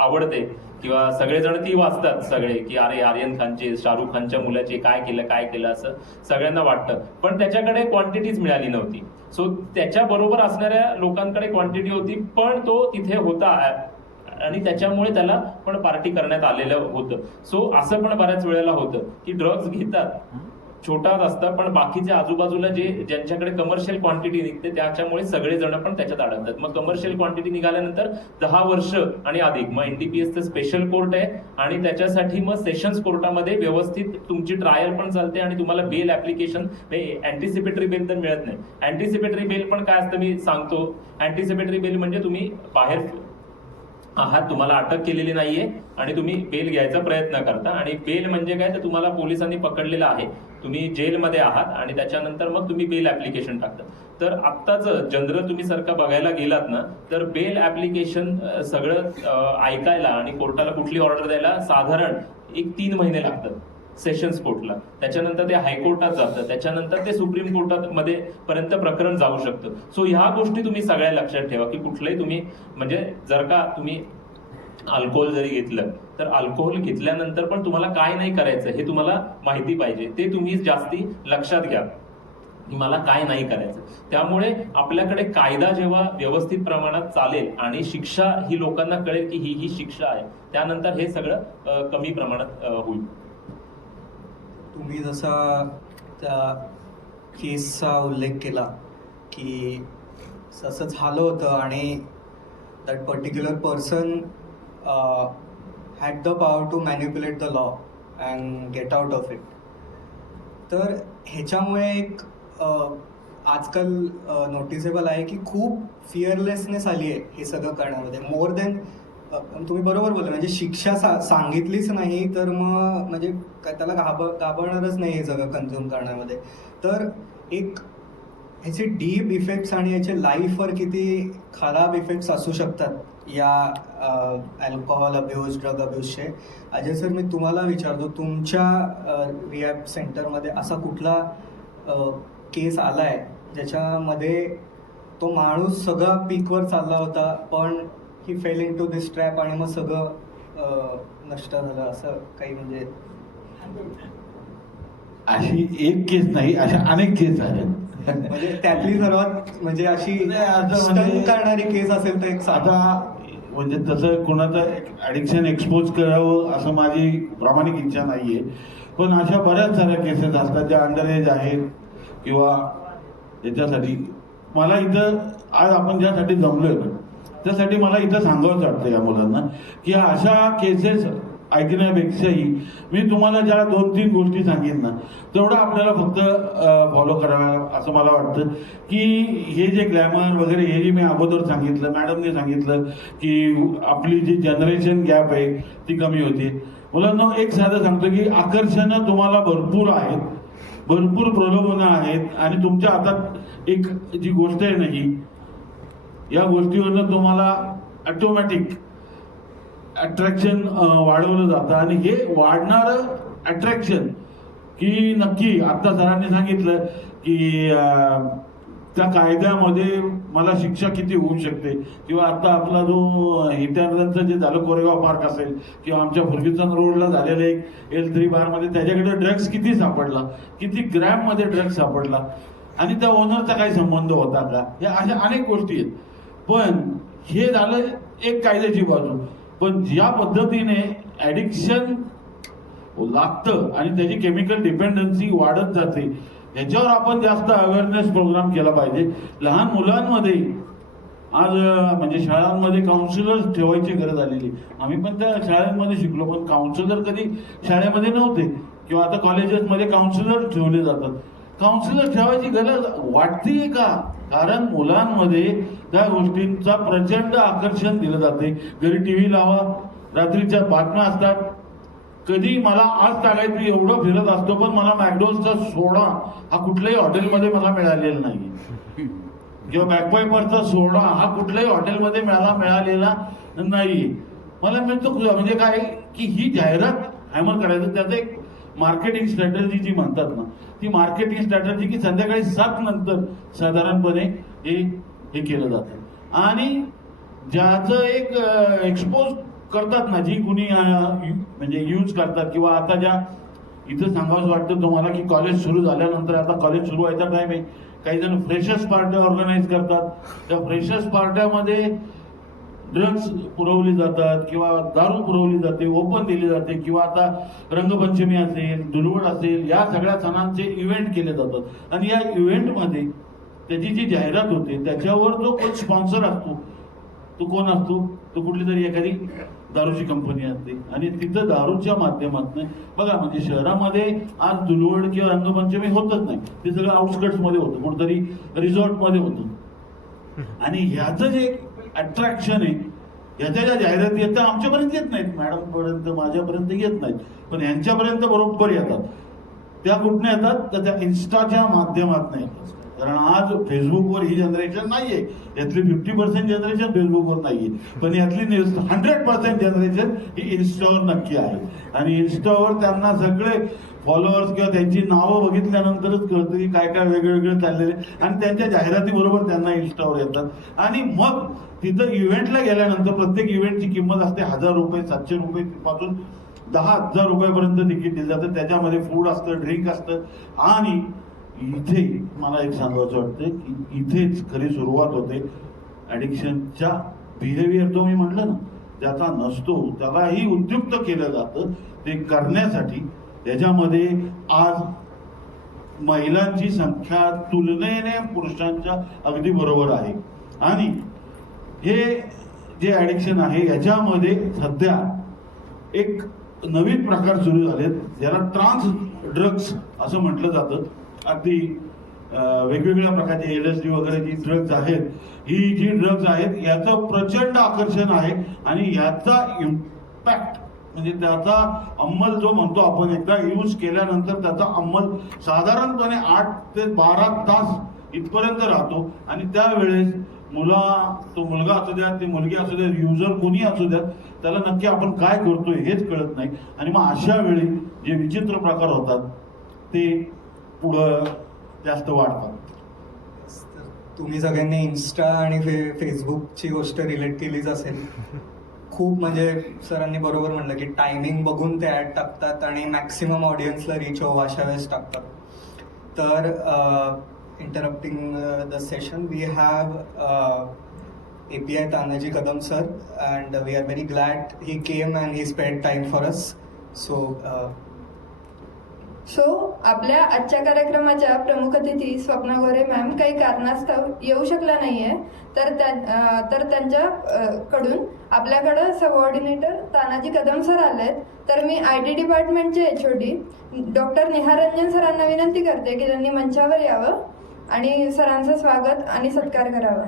आवडते किंवा सगळेजण ती वाचतात सगळे की अरे आर्यन खानचे, शाहरुख खानच्या मुलाचे काय केलं असं सगळ्यांना वाटतं. पण त्याच्याकडे क्वांटिटीच मिळाली नव्हती. सो त्याच्या बरोबर असणाऱ्या लोकांकडे क्वांटिटी होती, पण तो तिथे होता आणि त्याच्यामुळे त्याला पण पार्टी करण्यात आलेलं होतं. सो असं पण बऱ्याच वेळेला होतं की ड्रग्ज घेतात, छोटाच असतं, पण बाकीच्या आजूबाजूला ज्यांच्याकडे कमर्शियल क्वांटिटी निघते त्याच्यामुळे सगळेजण पण त्याच्यात अडकतात. मग कमर्शियल क्वांटिटी निघाल्यानंतर 10 वर्ष आणि अधिक मग एनडीपीएसचं स्पेशल कोर्ट आहे आणि त्याच्यासाठी मग सेशन्स कोर्टामध्ये व्यवस्थित तुमची ट्रायल पण चालते आणि तुम्हाला बेल ऍप्लिकेशन, अँटिसिपेटरी बेल तर मिळत नाही. अँटिसिपेटरी बेल पण काय असतं मी सांगतो. अँटिसिपेटरी बेल म्हणजे तुम्ही बाहेर आहात, तुम्हाला अटक केलेली नाहीये आणि तुम्ही बेल घ्यायचा प्रयत्न करता. आणि बेल म्हणजे काय तर तुम्हाला पोलिसांनी पकडलेलं आहे, तुम्ही जेलमध्ये आहात आणि त्याच्यानंतर मग तुम्ही बेल ऍप्लिकेशन टाकता. तर आत्ताच जनरल तुम्ही सारखा बघायला गेलात ना, तर बेल ऍप्लिकेशन सगळं ऐकायला आणि कोर्टाला कुठली ऑर्डर द्यायला साधारण 3 महिने लागतात सेशन्स कोर्टला. त्याच्यानंतर ते हायकोर्टात जातं, त्याच्यानंतर ते सुप्रीम कोर्टात मध्ये पर्यंत प्रकरण जाऊ शकतं. सो ह्या गोष्टी तुम्ही सगळ्या लक्षात ठेवा की कुठलंही तुम्ही म्हणजे जर का तुम्ही अल्कोहोल जरी घेतलं तर अल्कोहोल घेतल्यानंतर पण तुम्हाला काय नाही करायचं हे तुम्हाला माहिती पाहिजे. ते तुम्ही जास्ती लक्षात घ्या की मला काय नाही करायचं. त्यामुळे आपल्याकडे कायदा जेव्हा व्यवस्थित प्रमाणात चालेल आणि शिक्षा ही लोकांना कळेल की ही शिक्षा आहे, त्यानंतर हे सगळं कमी प्रमाणात होईल. तुम्ही जसा त्या केसचा उल्लेख केला की असं झालं होतं आणि that particular person had the power to manipulate the law and get out of it. तर ह्याच्यामुळे एक आजकाल नोटिसेबल आहे की खूप फिअरलेसनेस आली आहे हे सगळं करण्यामध्ये. मोर दॅन तुम्ही बरोबर बोलले, म्हणजे शिक्षा सांगितलीच नाही तर मग म्हणजे काय त्याला घाबरणारच नाही हे सगळं कन्झ्युम करण्यामध्ये. तर एक ह्याचे डीप इफेक्ट्स आणि याचे लाईफवर किती खराब इफेक्ट्स असू शकतात या अल्कोहोल अब्यूज, ड्रग अब्यूजचे. अजय सर, मी तुम्हाला विचारतो, तुमच्या रिहॅब सेंटरमध्ये असा कुठला केस आला आहे ज्याच्यामध्ये तो माणूस सगळा पीकवर चालला होता पण he fell into this trap आणि मग सगळं नष्ट झालं, असं काही? म्हणजे अशी एक केस नाही, अशा अनेक केस आहेत. म्हणजे त्यातली सर्वात म्हणजे अशी नाही, आता स्टन म्हणजे- करणारी केस असेल तर एक सांगा. आता म्हणजे तसं कोणाचं ॲडिक्शन एक्सपोज करावं असं माझी प्रामाणिक इच्छा नाहीये, पण अशा बऱ्याच साऱ्या केसेस असतात ज्या अंडर एज आहेत किंवा याच्यासाठी मला इथं आज आपण ज्यासाठी जमलोय ना त्यासाठी मला इथं सांगावंच वाटतं या मुलांना की अशा केसेस ऐकण्यापेक्षाही मी तुम्हाला ज्या 2-3 गोष्टी सांगेन ना तेवढं आपल्याला फक्त फॉलो करावं असं मला वाटतं. की हे जे ग्लॅमर वगैरे हे जे मी अगोदर सांगितलं, मॅडमने सांगितलं की आपली जी जनरेशन गॅप आहे ती कमी होते. मुलांना एक साधं सांगतो की आकर्षणं तुम्हाला भरपूर आहेत, भरपूर प्रलोभनं आहेत आणि तुमच्या हातात एक जी गोष्ट आहे ना ही या गोष्टीवरनं तुम्हाला ऑटोमॅटिक अट्रॅक्शन वाढवलं जातं आणि हे वाढणारं अट्रॅक्शन की नक्की आता सरांनी सांगितलं की त्या कायद्यामध्ये मला शिक्षा किती होऊ शकते किंवा आता आपला जो हिटरचं जे झालं कोरेगाव पार्क असेल किंवा आमच्या फर्ग्युसन रोडला झालेलं एक L3 बारमध्ये त्याच्याकडे ड्रग्स किती सापडला, किती ग्रॅममध्ये ड्रग्स सापडला आणि त्या ओनरचा काही संबंध होता का, या अशा अनेक गोष्टी आहेत. पण हे झालं एक कायद्याची बाजू. पण ज्या पद्धतीने ॲडिक्शन लागतं आणि त्याची केमिकल डिपेंडन्सी वाढत जाते याच्यावर आपण जास्त अवेअरनेस प्रोग्राम केला पाहिजे. लहान मुलांमध्ये आज म्हणजे शाळांमध्ये काउन्सिलर्स ठेवायची गरज आलेली. आम्ही पण त्या शाळांमध्ये शिकलो पण काउन्सिलर कधी शाळेमध्ये नव्हते किंवा आता कॉलेजेसमध्ये काउन्सिलर ठेवले जातात. काउन्सिलर ठेवायची गरज वाटतीये का? कारण मुलांमध्ये त्या गोष्टींचा प्रचंड आकर्षण दिलं जाते. घरी टीव्ही लावा, रात्रीच्या बातम्या असतात. कधी मला आज टाकायचं मी एवढं फिरत असतो पण मला मॅकडोनल्डचा सोडा हा कुठल्याही हॉटेलमध्ये मला मिळालेला नाही किंवा बॅकपायपरचा सोडा हा कुठल्याही हॉटेलमध्ये मला मिळालेला नाही. मला मिळतो म्हणजे काय की ही जाहिरात हॅमर करायचं त्याचं एक मार्केटिंग स्ट्रॅटेजी जी म्हणतात ना ती मार्केटिंग स्ट्रॅटेजी की संध्याकाळी 7 नंतर साधारणपणे हे केलं जातं आणि ज्याचं एक एक्सपोज करतात ना जी कुणी म्हणजे यूज करतात किंवा आता ज्या इथं सांगावंच वाटतं तुम्हाला की कॉलेज सुरू झाल्यानंतर आता कॉलेज सुरू व्हायचा टाइम आहे. काही जण फ्रेशर्स पार्ट्या ऑर्गनाईज करतात. त्या फ्रेशर्स पार्ट्यामध्ये ड्रग्स पुरवली जातात किंवा दारू पुरवली जाते, ओपन दिली जाते किंवा आता रंगपंचमी असेल, धुलवड असेल, या सगळ्या सणांचे इव्हेंट केले जातात आणि या इव्हेंटमध्ये त्याची जी जाहिरात होते त्याच्यावर जो कोण स्पॉन्सर असतो तो कोण असतो? तो कुठली तरी एखादी दारूची कंपनी असते आणि तिथं दारूच्या माध्यमातून बघा म्हणजे शहरामध्ये आज धुलवड किंवा रंगपंचमी होतच नाही. ते सगळं आउटस्कट्समध्ये होतं, कुठेतरी रिसॉर्टमध्ये होतं आणि ह्याचं जे अट्रॅक्शन आहे ह्याच्या ज्या जाहिराती येतात आमच्यापर्यंत येत नाहीत, मॅडमपर्यंत माझ्यापर्यंत येत नाहीत पण यांच्यापर्यंत बरोबर येतात. त्या कुठनं येतात तर त्या इन्स्टाच्या माध्यमातून येतात. कारण आज फेसबुकवर ही जनरेशन नाहीये, यातली 50% जनरेशन फेसबुकवर नाहीये, पण यातली 100% जनरेशन ही इन्स्टावर नक्की आहे. आणि इन्स्टावर त्यांना सगळे फॉलोअर्स किंवा त्यांची नावं बघितल्यानंतरच कळतं की काय काय वेगवेगळे चाललेले, आणि त्यांच्या जाहिराती बरोबर त्यांना इन्स्टावर येतात. आणि मग तिथं इव्हेंटला गेल्यानंतर प्रत्येक इव्हेंटची किंमत असते 1000 रुपये, 700 रुपये पासून 10,000 रुपयापर्यंत तिकीट दिलं जातं. त्याच्यामध्ये फूड असतं, ड्रिंक असतं. आणि इथे मला एक सांगायचं वाटतं की इथेच खरी सुरुवात होते ॲडिक्शनच्या बिहेवियर. जो मी म्हटलं ना, ज्याचा नसतो त्यालाही उद्युक्त केलं जातं ते करण्यासाठी. याच्यामध्ये आज महिलांची संख्या तुलनेने पुरुषांच्या अगदी बरोबर आहे. आणि हे जे ॲडिक्शन आहे याच्यामध्ये सध्या एक नवीन प्रकार सुरू झालेत, ज्याला ट्रान्स ड्रग्स असं म्हटलं जातं. अगदी वेगवेगळ्या प्रकारचे LSD वगैरे जी ड्रग्ज आहेत, ही जी ड्रग्ज आहेत याचं प्रचंड आकर्षण आहे. आणि याचा इम्पॅक्ट म्हणजे त्याचा अंमल जो म्हणतो आपण, एकदा यूज केल्यानंतर त्याचा अंमल साधारणपणे 8 ते 12 तास इथपर्यंत राहतो. आणि त्यावेळेस तो मुलगा असू द्या, ती मुलगी असू द्या, युजर कोणी असू द्या, त्याला नक्की आपण काय करतोय हेच कळत नाही. आणि मग अशा वेळी जे विचित्र प्रकार होतात ते पुढं जास्त वाढतात. तुम्ही सगळ्यांनी इन्स्टा आणि फेसबुकची गोष्ट रिलेट केलीच असेल. खूप म्हणजे सरांनी बरोबर म्हणलं की टायमिंग बघून ते ॲड टाकतात आणि मॅक्सिमम ऑडियन्सला रीच व्हावं अशा वेळेस टाकतात. तर interrupting the session, we have API Tanaji Kadam sir, and we are very glad he came and he spent time for us. So आपल्या आजच्या कार्यक्रमाच्या प्रमुख अतिथी स्वप्ना गोरे मॅम काही कारणास्तव येऊ शकल्या नाहीये, तर त्यांच्याकडून आपल्याकडं सबऑर्डिनेटर तानाजी कदम सर आलेत. तर मी IT डिपार्टमेंटचे HOD डॉक्टर निहारंजन सरांना विनंती करते की त्यांनी मंचावर यावं आणि सरांचं स्वागत आणि सत्कार करावा.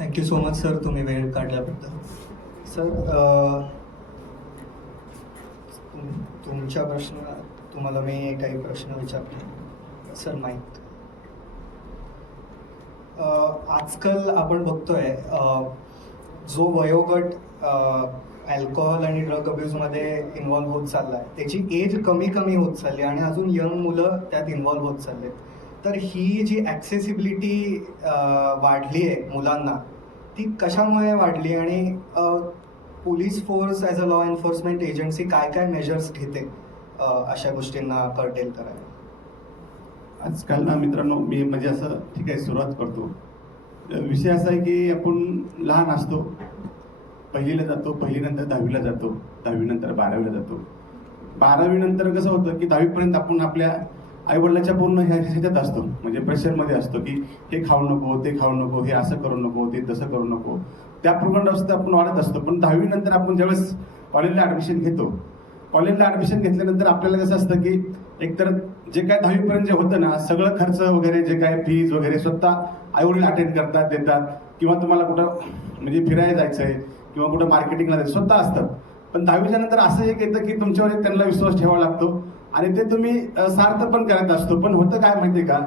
थँक्यू सो मच सर, तुम्ही वेळ काढल्याबद्दल. सर तुमच्या तुम्हाला मी काही प्रश्न विचारले. सर माहीत आजकाल आपण बघतोय जो वयोगट अल्कोहोल आणि ड्रग अब्यूजमध्ये इन्व्हॉल्व्ह होत चालला आहे, त्याची एज कमी कमी होत चालली आणि अजून यंग मुलं त्यात इन्व्हॉल्व्ह होत चाललेत. तर ही जी ॲक्सेसिबिलिटी वाढली आहे मुलांना, ती कशामुळे वाढली आणि police force as a law enforcement agency काय काय मेजर्स घेते अशा गोष्टींना कर्टेल करायला? आजकाल ना मित्रांनो, मी म्हणजे असं ठीक आहे सुरुवात करतो. विषय असा आहे की आपण लहान असतो, पहिलीला जातो, पहिलीनंतर 10वीला जातो, 10वीनंतर 12वीला जातो. 12वीनंतर कसं होतं की 10वीपर्यंत आपण आपल्या आईवडिलाच्या पूर्ण ह्याच्यात असतो, म्हणजे प्रेशरमध्ये असतो की हे खाऊ नको, ते खाऊ नको, हे असं करू नको, ते तसं करू नको. त्या प्रकरण अवस्थेत आपण वाढत असतो. पण 10वीनंतर आपण ज्यावेळेस कॉलेजला ॲडमिशन घेतो, कॉलेजला ॲडमिशन घेतल्यानंतर आपल्याला कसं असतं की एकतर जे काय 10वीपर्यंत जे होतं ना, सगळं खर्च वगैरे जे काय फीज वगैरे स्वतः आईवडील अटेंड करतात, देतात. किंवा तुम्हाला कुठं म्हणजे फिरायला जायचं आहे किंवा कुठं मार्केटिंगला जायचं स्वतः असतात. पण 10वीच्या नंतर असं एक येतं की तुमच्यावर एक त्यांना विश्वास ठेवावा लागतो आणि ते तुम्ही सार्थ पण करत असतो. पण होतं काय माहिती आहे का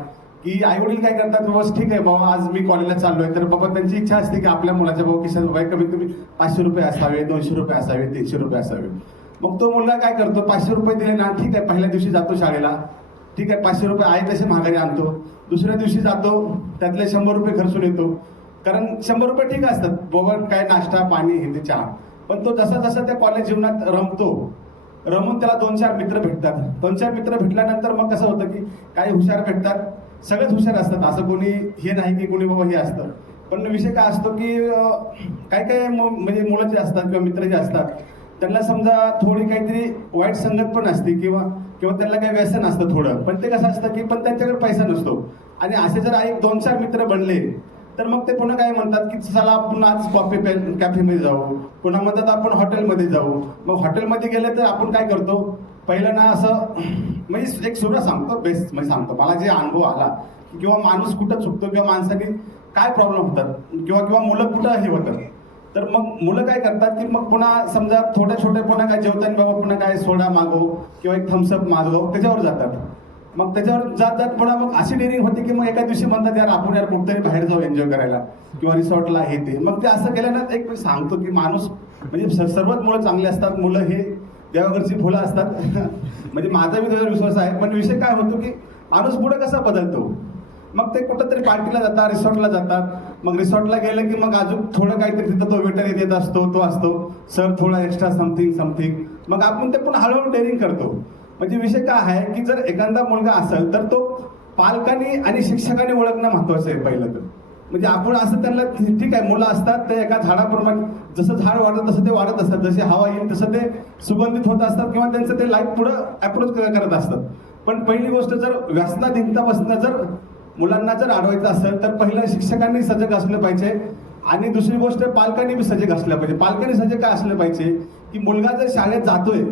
की आईवडील काय करतात, बाबा ठीक आहे बाबा आज मी कॉलेजला चाललोय, तर बाबा त्यांची इच्छा असते की आपल्या मुलाच्या बाबा खिशात बाबा कमीत कमी 500 रुपये असावे, 200 रुपये असावे, 300 रुपये असावे. मग तो मुलगा काय करतो, 500 रुपये दिले ना, ठीक आहे पहिल्या दिवशी जातो शाळेला, ठीक आहे 500 रुपये आहे तसे माघारी आणतो. दुसऱ्या दिवशी जातो, त्यातले 100 रुपये खर्चून येतो. कारण 100 रुपये ठीक असतात बाबा, काय नाश्ता पाणी हे ते चहा. पण तो जसा जसा त्या कॉलेज जीवनात रमून त्याला 2-4 मित्र भेटतात. 2-4 मित्र भेटल्यानंतर मग कसं होतं की काही हुशार भेटतात, सगळेच हुशार असतात, असं कोणी हे नाही की कोणी बाबा हे असतं. पण विषय काय असतो की काय काय म्हणजे मुलं जे असतात किंवा मित्र जे असतात त्यांना समजा थोडी काहीतरी वाईट संगत पण असते किंवा किंवा त्यांना काही व्यसन असतं थोडं, पण ते कसं असतं की पण त्यांच्याकडे पैसा नसतो आणि असे जर एक 2-4 मित्र बनले तर मग ते पुन्हा काय म्हणतात की चला आपण आज कॅफेमध्ये जाऊ, पुन्हा म्हणतात आपण हॉटेलमध्ये जाऊ. मग हॉटेलमध्ये गेले तर आपण काय करतो, पहिलं ना असं म्हणजे एक सुरू सांगतो, बेस्ट म्हणजे सांगतो मला जे अनुभव आला किंवा माणूस कुठं चुकतो किंवा माणसाने काय प्रॉब्लेम होतात किंवा मुलं कुठं हे होतं, तर मग मुलं काय करतात की मग पुन्हा समजा छोटे पुन्हा काय जेवताना बाबा पुन्हा काय सोडा मागव किंवा एक थम्सअप मागव, त्याच्यावर जातात. मग त्याच्यावर जात पुन्हा मग अशी डेअरिंग होते की मग एका दिवशी म्हणतात यार आपण यार कुठतरी बाहेर जाऊ एन्जॉय करायला किंवा रिसॉर्टला हे ते. मग ते असं केल्यानं एक सांगतो की माणूस म्हणजे सर्वच मुलं चांगले असतात, मुलं हे देवाघरची फुलं असतात म्हणजे माझा मी त्याच्यावर विश्वास आहे. पण विषय काय होतो की माणूस पुढे कसा बदलतो, मग ते कुठंतरी पार्टीला जातात, रिसॉर्टला जातात. मग रिसॉर्टला गेलं की मग अजून थोडं काहीतरी तिथं तो वेटर येत असतो, तो असतो सर थोडा एक्स्ट्रा समथिंग. मग आपण ते पण हळूहळू डेअरिंग करतो. म्हणजे विषय काय आहे की जर एखादा मुलगा असेल तर तो पालकांनी आणि शिक्षकांनी ओळखणं महत्वाचं आहे पहिलं तर. म्हणजे आपण असं त्यांना ठीक आहे मुलं असतात ते एका झाडाप्रमाणे जसं झाड वाढत तसं ते वाढत असतात, जशी हवा येईल तसं ते सुगंधित होत असतात किंवा त्यांचं ते लाईफ पुढं अप्रोच करत असतात. पण पहिली गोष्ट जर व्यसनाधीनतापासून जर मुलांना जर अडवायचं असेल तर पहिलं शिक्षकांनी सजग असलं पाहिजे आणि दुसरी गोष्ट पालकांनी बी सजग असलं पाहिजे. पालकांनी सजग काय असलं पाहिजे की मुलगा जर शाळेत जातोय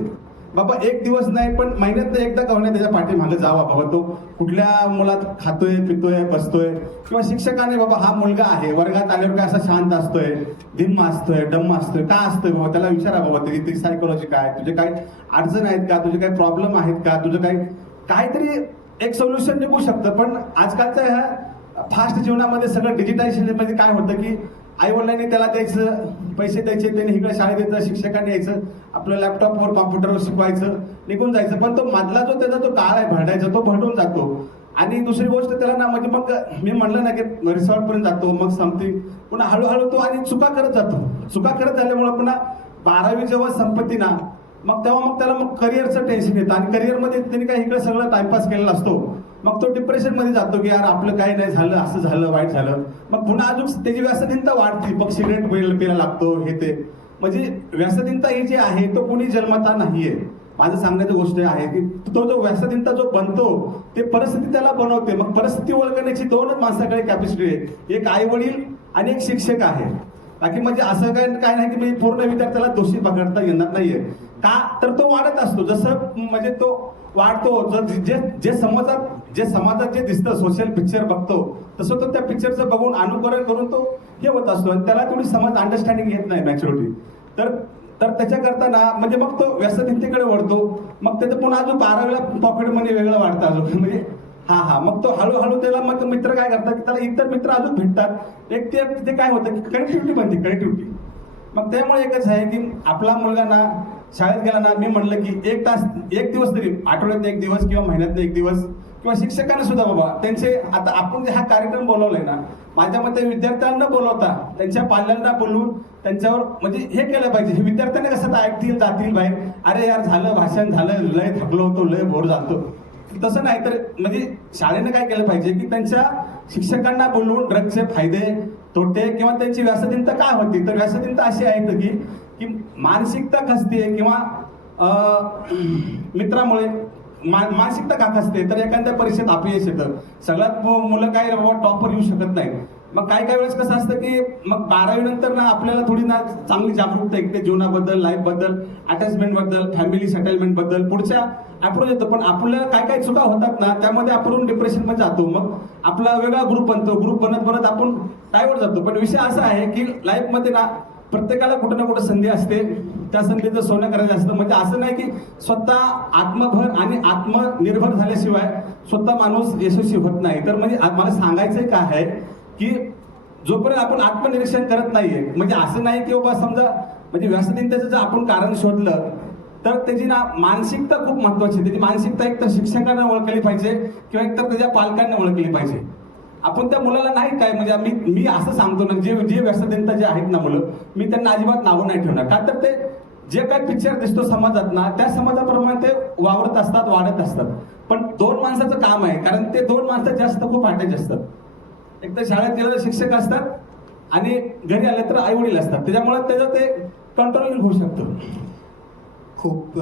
बाबा एक दिवस नाही पण महिन्यात एकदा का होण्या त्याच्या पाठीमागे जावा बाबा, तो कुठल्या मुलात खातोय पितोय बसतोय किंवा शिक्षकाने बाबा हा मुलगा आहे वर्गात आल्यावर काय असा शांत असतोय, धिम्म असतोय, डम्म असतोय, का असतोय बाबा त्याला विचारा बाबा त्याची सायकोलॉजी काय, तुझे काय अडचण आहेत का, तुझे काही प्रॉब्लेम आहेत का, तुझं काही काहीतरी एक सोल्युशन निघू शकतं. पण आजकालच्या ह्या फास्ट जीवनामध्ये सगळं डिजिटायझेशन मध्ये काय होतं की आई वडिलांनी त्याला द्यायचं, पैसे द्यायचे, त्यांनी इकडे शाळेत यायचं, शिक्षकांनी यायचं, आपलं लॅपटॉपवर कॉम्प्युटरवर शिकवायचं, निघून जायचं. पण तो मधला जो त्याचा तो काळ आहे भरडायचा तो भरडून जातो. आणि दुसरी गोष्ट त्याला ना म्हणजे मग मी म्हणलं ना की रिसॉर्टपर्यंत जातो, मग समथिंग पुन्हा हळूहळू तो आणि चुका करत जातो. चुका करत झाल्यामुळे पुन्हा 12वी जेव्हा संपत्ती ना मग तेव्हा मग त्याला मग करिअरचं टेन्शन येतं आणि करिअरमध्ये त्यांनी काय इकडे सगळं टाइमपास केलेला असतो. मग तो डिप्रेशनमध्ये जातो की यार आपलं काही नाही झालं, असं झालं, वाईट झालं. मग पुन्हा अजून त्याची व्यसनहीनता वाढते, मग सिगरेट प्यायला लागतो हे ते. म्हणजे व्यसनहीनता ही जी आहे तो कोणी जन्मता नाहीये. माझं सांगण्याची गोष्ट आहे की तो जो व्यसनहीनता जो बनतो ते परिस्थिती त्याला बनवते. मग परिस्थिती ओळखण्याची 2च माणसाकडे कॅपॅसिटी आहे, एक आई वडील आणि एक शिक्षक आहे. बाकी म्हणजे असं काय नाही की म्हणजे पूर्ण विद्यार्थ्याला दोषी पकडता येणार नाहीये. का तर तो वाढत असतो, जसं म्हणजे तो वाढतो जे समाजात जे दिसतं सोशल पिक्चर बघतो तसं तो त्या पिक्चरचं बघून अनुकरण करून तो हे होत असतो आणि त्याला थोडी समज अंडरस्टँडिंग येत नाही, मॅच्युरिटी. तर त्याच्याकरता ना म्हणजे मग तो व्यसनहीनतेकडे वळतो. मग त्याचं पुन्हा अजून 12वीला पॉकेट मनी वेगळं वाढतं अजून म्हणजे मग तो हळूहळू त्याला मग मित्र काय करतात की त्याला इतर मित्र अजून भेटतात. एक ते काय होतं की कनेक्टिव्हिटी बनते, कनेक्टिव्हिटी. मग त्यामुळे एकच आहे की आपला मुलगा ना शाळेत गेला ना मी म्हणलं की 1 तास 1 दिवस तरी आठवड्यात 1 दिवस किंवा महिन्यात 1 दिवस किंवा शिक्षकांना सुद्धा बाबा त्यांचे आता आपण जे हा कार्यक्रम बोलवलाय ना माझ्या मते विद्यार्थ्यांना बोलवता त्यांच्या पाल्यांना बोलवून त्यांच्यावर म्हणजे हे केलं पाहिजे. हे विद्यार्थ्यांना कसं ऐकतील जातील बाहेर, अरे यार झालं भाषण झालं, लय थकलो होतो, लय बोर झालतो. तसं नाही तर म्हणजे शाळेने काय केलं पाहिजे की त्यांच्या शिक्षकांना बोलवून ड्रग्सचे फायदे तोटे किंवा त्यांची व्यसनहीनता काय होती. तर व्यसनहीनता अशी आहे की मानसिकता खसते किंवा मित्रामुळे मानसिकता का खसते. तर एखाद्या परीक्षेत अपयश येतं, सगळ्यात मुलं काय टॉपर येऊ शकत नाही. मग काय वेळेस कसं असतं की मग 12वी नंतर ना आपल्याला थोडी ना चांगली जागरूकता येते जीवनाबद्दल, लाईफबद्दल, अटॅचमेंटबद्दल, फॅमिली सेटलमेंटबद्दल पुढच्या अप्रोच येतो. पण आपल्याला काय चुका होतात ना त्यामध्ये आपण डिप्रेशनमध्ये जातो. मग आपला वेगळा ग्रुप बनतो, ग्रुप बनत आपण डायव्हर्ट जातो. पण विषय असा आहे की लाईफमध्ये ना प्रत्येकाला कुठं ना कुठं संधी असते, त्या संधीचं सोनं करायचं असतं. म्हणजे असं नाही की स्वतः आत्मभर आणि आत्मनिर्भर झाल्याशिवाय स्वतः माणूस यशस्वी होत नाही. तर म्हणजे मला सांगायचं काय आहे की जोपर्यंत आपण आत्मनिरीक्षण करत नाहीये म्हणजे असं नाही की बाबा समजा म्हणजे व्यसनहीनतेचं जर आपण कारण शोधलं तर त्याची ना मानसिकता खूप महत्वाची. त्याची मानसिकता एक तर शिक्षकांना ओळखली पाहिजे किंवा एक तर त्याच्या पालकांना ओळखली पाहिजे. आपण त्या मुलाला नाही काय म्हणजे मी असं सांगतो ना जे व्यसनहीनता जे आहेत ना मुलं मी त्यांना अजिबात नावं नाही ठेवणार. का तर ते जे काय पिक्चर दिसतो समाजात ना त्या समाजाप्रमाणे ते वावरत असतात, वाढत असतात. पण 2 माणसाचं काम आहे कारण ते 2 माणसं जास्त खूप अटॅच असतात. एक तर शाळेत गेलेले शिक्षक असतात आणि घरी आले तर आई वडील असतात, त्याच्यामुळे त्याचं ते कंट्रोल होऊ शकतं. खूप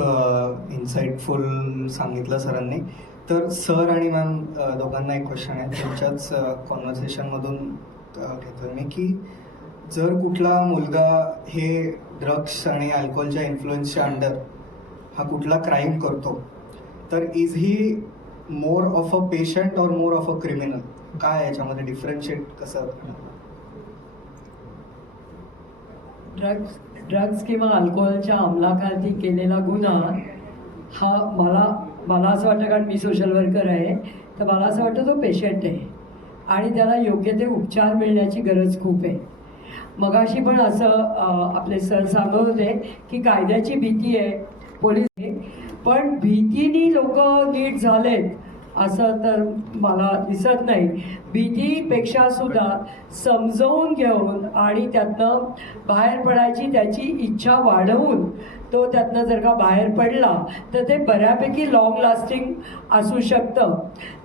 इन्साइटफुल सांगितलं सरांनी. तर सर आणि मॅम दोघांना एक क्वेश्चन आहे तुमच्याच कॉन्व्हर्सेशनमधून घेतोय मी, की जर कुठला मुलगा हे ड्रग्स आणि अल्कोहोलच्या इन्फ्लुएन्सच्या अंडर हा कुठला क्राईम करतो, तर is he more of a patient और मोर ऑफ अ क्रिमिनल? काय याच्यामध्ये डिफरन्शिएट कसं करणार? ड्रग्स किंवा अल्कोहोलच्या अंमलाखाली केलेला गुन्हा हा मला असं वाटतं, कारण मी सोशल वर्कर आहे, तर मला असं वाटतं तो पेशंट आहे आणि त्याला योग्य ते उपचार मिळण्याची गरज खूप आहे. मगाशी पण असं आपले सर सांगत होते की कायद्याची भीती आहे, पोलीस आहे, पण भीतीनी लोक नीट झालेत असं तर मला दिसत नाही. भीतीपेक्षा सुद्धा समजवून घेऊन आणि त्यातनं बाहेर पडायची त्याची इच्छा वाढवून तो त्यातनं जर का बाहेर पडला तर ते बऱ्यापैकी लॉंग लास्टिंग असू शकतं.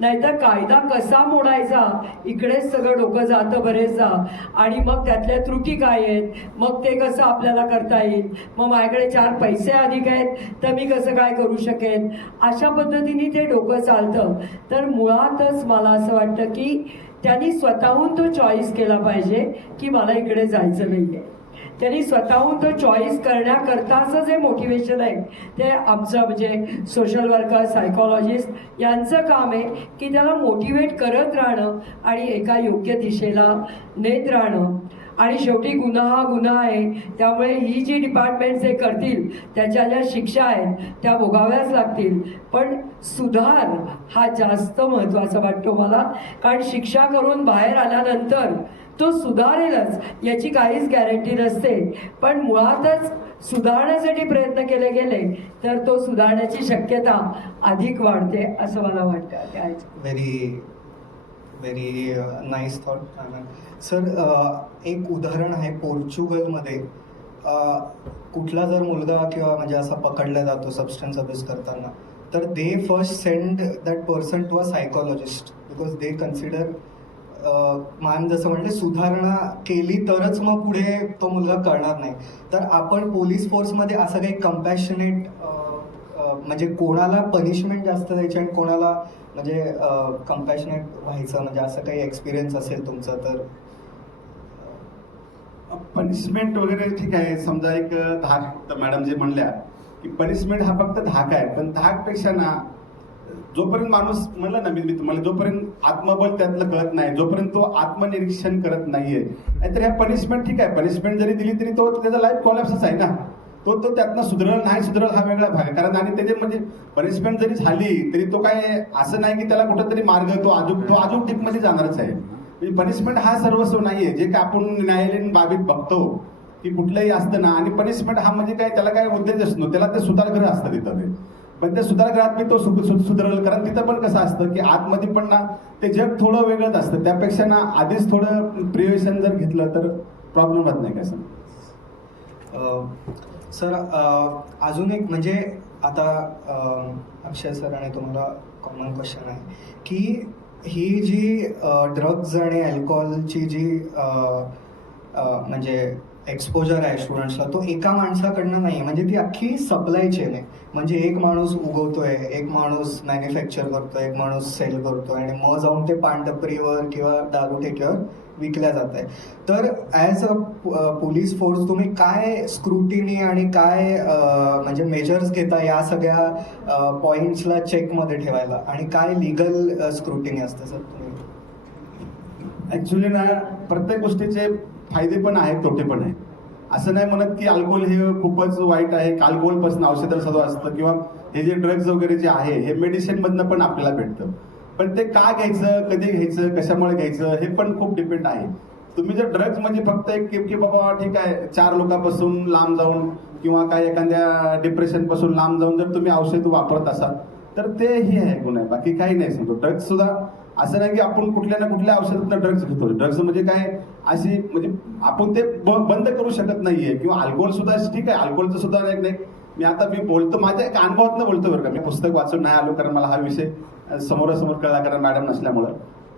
नाहीतर कायदा कसा मोडायचा इकडेच सगळं डोकं जातं बरेचदा, आणि मग त्यातल्या त्रुटी काय आहेत, मग ते कसं आपल्याला करता येईल, मग माझ्याकडे 4 पैसे अधिक आहेत तर मी कसं काय करू शकेन, अशा पद्धतीने ते डोकं चालतं. तर मुळातच मला असं वाटतं की त्यांनी स्वतःहून तो चॉईस केला पाहिजे की मला इकडे जायचं नाही आहे. त्यांनी स्वतःहून तो चॉईस करण्याकरताचं जे मोटिवेशन आहे ते आमचं म्हणजे सोशल वर्कर, सायकॉलॉजिस्ट यांचं काम आहे की त्याला मोटिवेट करत राहणं आणि एका योग्य दिशेला नेत राहणं. आणि शेवटी गुन्हा हा गुन्हा आहे, त्यामुळे ही जी डिपार्टमेंट्स हे करतील त्याच्या ज्या शिक्षा आहेत त्या भोगाव्याच लागतील. पण सुधार हा जास्त महत्त्वाचा वाटतो मला, कारण शिक्षा करून बाहेर आल्यानंतर तो सुधारेलच याची काहीच गॅरंटी नसते, पण मुळातच सुधारण्यासाठी प्रयत्न केले गेले तर तो सुधारण्याची शक्यता अधिक वाढते असं मला वाटतं. Very very nice thought. Sir एक उदाहरण आहे पोर्चुगलमध्ये, कुठला जर मुलगा किंवा म्हणजे असा पकडला जातो सबस्टन्स अब्यूज करताना, तर they first send that person to a psychologist because they consider ma'am जसं म्हणले सुधारणा केली तरच मग पुढे तो मुलगा करणार नाही. तर आपण पोलीस फोर्समध्ये असं काही कम्पॅशनेट म्हणजे कोणाला पनिशमेंट जास्त द्यायची आणि कोणाला म्हणजे कम्पॅशनेट व्हायचं, म्हणजे असं काही एक्सपिरियन्स असेल तुमचा तर? पनिशमेंट वगैरे ठीक आहे, समजा एक धाक, तर मॅडम जे म्हणल्या की पनिशमेंट हा फक्त धाक आहे, पण धाकपेक्षा ना जोपर्यंत माणूस म्हणलं ना मी तुम्हाला, जोपर्यंत आत्मबल त्यातलं कळत नाही, जोपर्यंत तो आत्मनिरीक्षण करत नाहीये, नाहीतर ह्या पनिशमेंट ठीक आहे, पनिशमेंट जरी दिली तरी तो त्याचा लाईफ कॉलॅप्सच आहे ना, तो त्यातनं सुधरल नाही सुधरल हा वेगळा भाग आहे. कारण आणि त्याचे म्हणजे पनिशमेंट जरी झाली तरी तो काय असं नाही की त्याला कुठंतरी मार्ग तो अजून डीपमध्ये जाणारच आहे. म्हणजे पनिशमेंट हा सर्वस्व नाहीये, जे काय आपण न्यायालयीन बाबीत बघतो की कुठलंही असतं ना, आणि पनिशमेंट हा म्हणजे काय त्याला काय उद्देश असतो, त्याला ते सुधारगृह असतं तिथं, ते पण त्या सुधारगृहात मी तो सुधरल. कारण तिथं पण कसं असतं की आतमध्ये पण ना ते जग थोडं वेगळंच असतं, त्यापेक्षा ना आधीच थोडं प्रिव्हेशन जर घेतलं तर प्रॉब्लेम होत नाही काय सर? सर अजून एक म्हणजे आता अक्षय सर आणि तुम्हाला कॉमन क्वेश्चन आहे की ही जी ड्रग्ज आणि अल्कोहोलची जी म्हणजे एक्सपोजर आहे स्टुडंट्सला, तो एका माणसाकडनं नाही, म्हणजे ती अख्खी सप्लाय चेन आहे. म्हणजे एक माणूस उगवतोय, एक माणूस मॅन्युफॅक्चर करतोय, एक माणूस सेल करतोय आणि मग जाऊन ते पानटपरीवर किंवा दारू ठेक्यावर विकल्या जात आहे. तर ॲज अ पोलीस फोर्स तुम्ही काय स्क्रुटिनी आणि काय म्हणजे मेजर्स घेता या सगळ्या पॉईंट्सला चेकमध्ये ठेवायला, आणि काय लिगल स्क्रुटिनी असतं सर तुम्ही? ऍक्च्युली ना प्रत्येक गोष्टीचे फायदे पण आहेत, तोटे पण आहेत. असं नाही म्हणत की अल्कोहोल हे खूपच वाईट आहे, अल्कोहोलपासून औषधाला सुद्धा असतं, किंवा हे जे ड्रग्ज वगैरे जे आहे हे मेडिसिन मधनं पण आपल्याला भेटतं, पण ते का घ्यायचं, कधी घ्यायचं, कशामुळे घ्यायचं हे पण खूप डिपेंड आहे. तुम्ही जर ड्रग्ज म्हणजे फक्त एक की बाबा ठीक आहे 4 लोकांपासून लांब जाऊन किंवा काय एखाद्या डिप्रेशन पासून लांब जाऊन जर तुम्ही औषध वापरत असाल तर ते हे आहे गुन्हा आहे, बाकी काही नाही. समजा ड्रग्ज सुद्धा असं नाही की आपण कुठल्या ना कुठल्या औषधातून ड्रग्ज घेतो. ड्रग्ज म्हणजे काय अशी म्हणजे आपण ते बंद करू शकत नाहीये, किंवा अल्कोहोल सुद्धा ठीक आहे, अल्कोहोलचं सुद्धा मी बोलतो माझ्या एक अनुभवातनं बोलतो बरं का, मी पुस्तक वाचून नाही आलो कारण मला हा विषय समोरासमोर कळला कारण मॅडम नसल्यामुळं.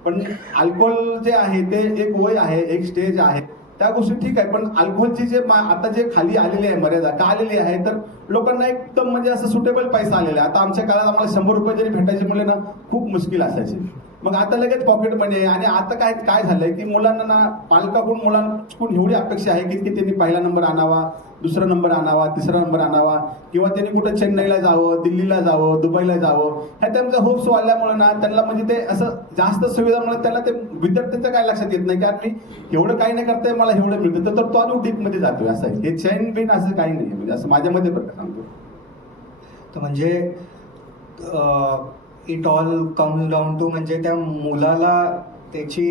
पण अल्कोहोल जे आहे ते एक वय आहे, एक स्टेज आहे, त्या गोष्टी ठीक आहे, पण अल्कोहोलची जे आता जे खाली आलेली आहे मर्यादा का आलेली आहे, तर लोकांना एकदम म्हणजे असं सुटेबल पैसा आलेला आहे. आता आमच्या काळात आम्हाला 100 रुपये जरी भेटायचे म्हणले ना खूप मुश्किल असायचे. मग आता लगेच पॉकेट मनी आहे. आणि आता काय झालंय की मुलांना ना पालकाकडून मुलांकडून एवढी अपेक्षा आहे की त्यांनी पहिला नंबर आणावा, दुसरा नंबर आणावा, तिसरा नंबर आणावा, किंवा त्यांनी कुठं चेन्नईला जावं, दिल्लीला जावं, दुबईला जावं. ह्या त्यांचा होप्स वाढल्यामुळे ना त्यांना म्हणजे ते असं जास्त सुविधामुळे त्यांना ते विद्यार्थ्यांचं काय लक्षात येत नाही, कारण मी एवढं काही नाही करताय, मला एवढं मिळतं, तर तो अजून डीप मध्ये जातोय. असं आहे, हे चैन बिन असं काही नाही, म्हणजे असं माझ्यामध्ये प्रकार सांगतो. तर म्हणजे it all comes down to म्हणजे त्या मुलाला त्याची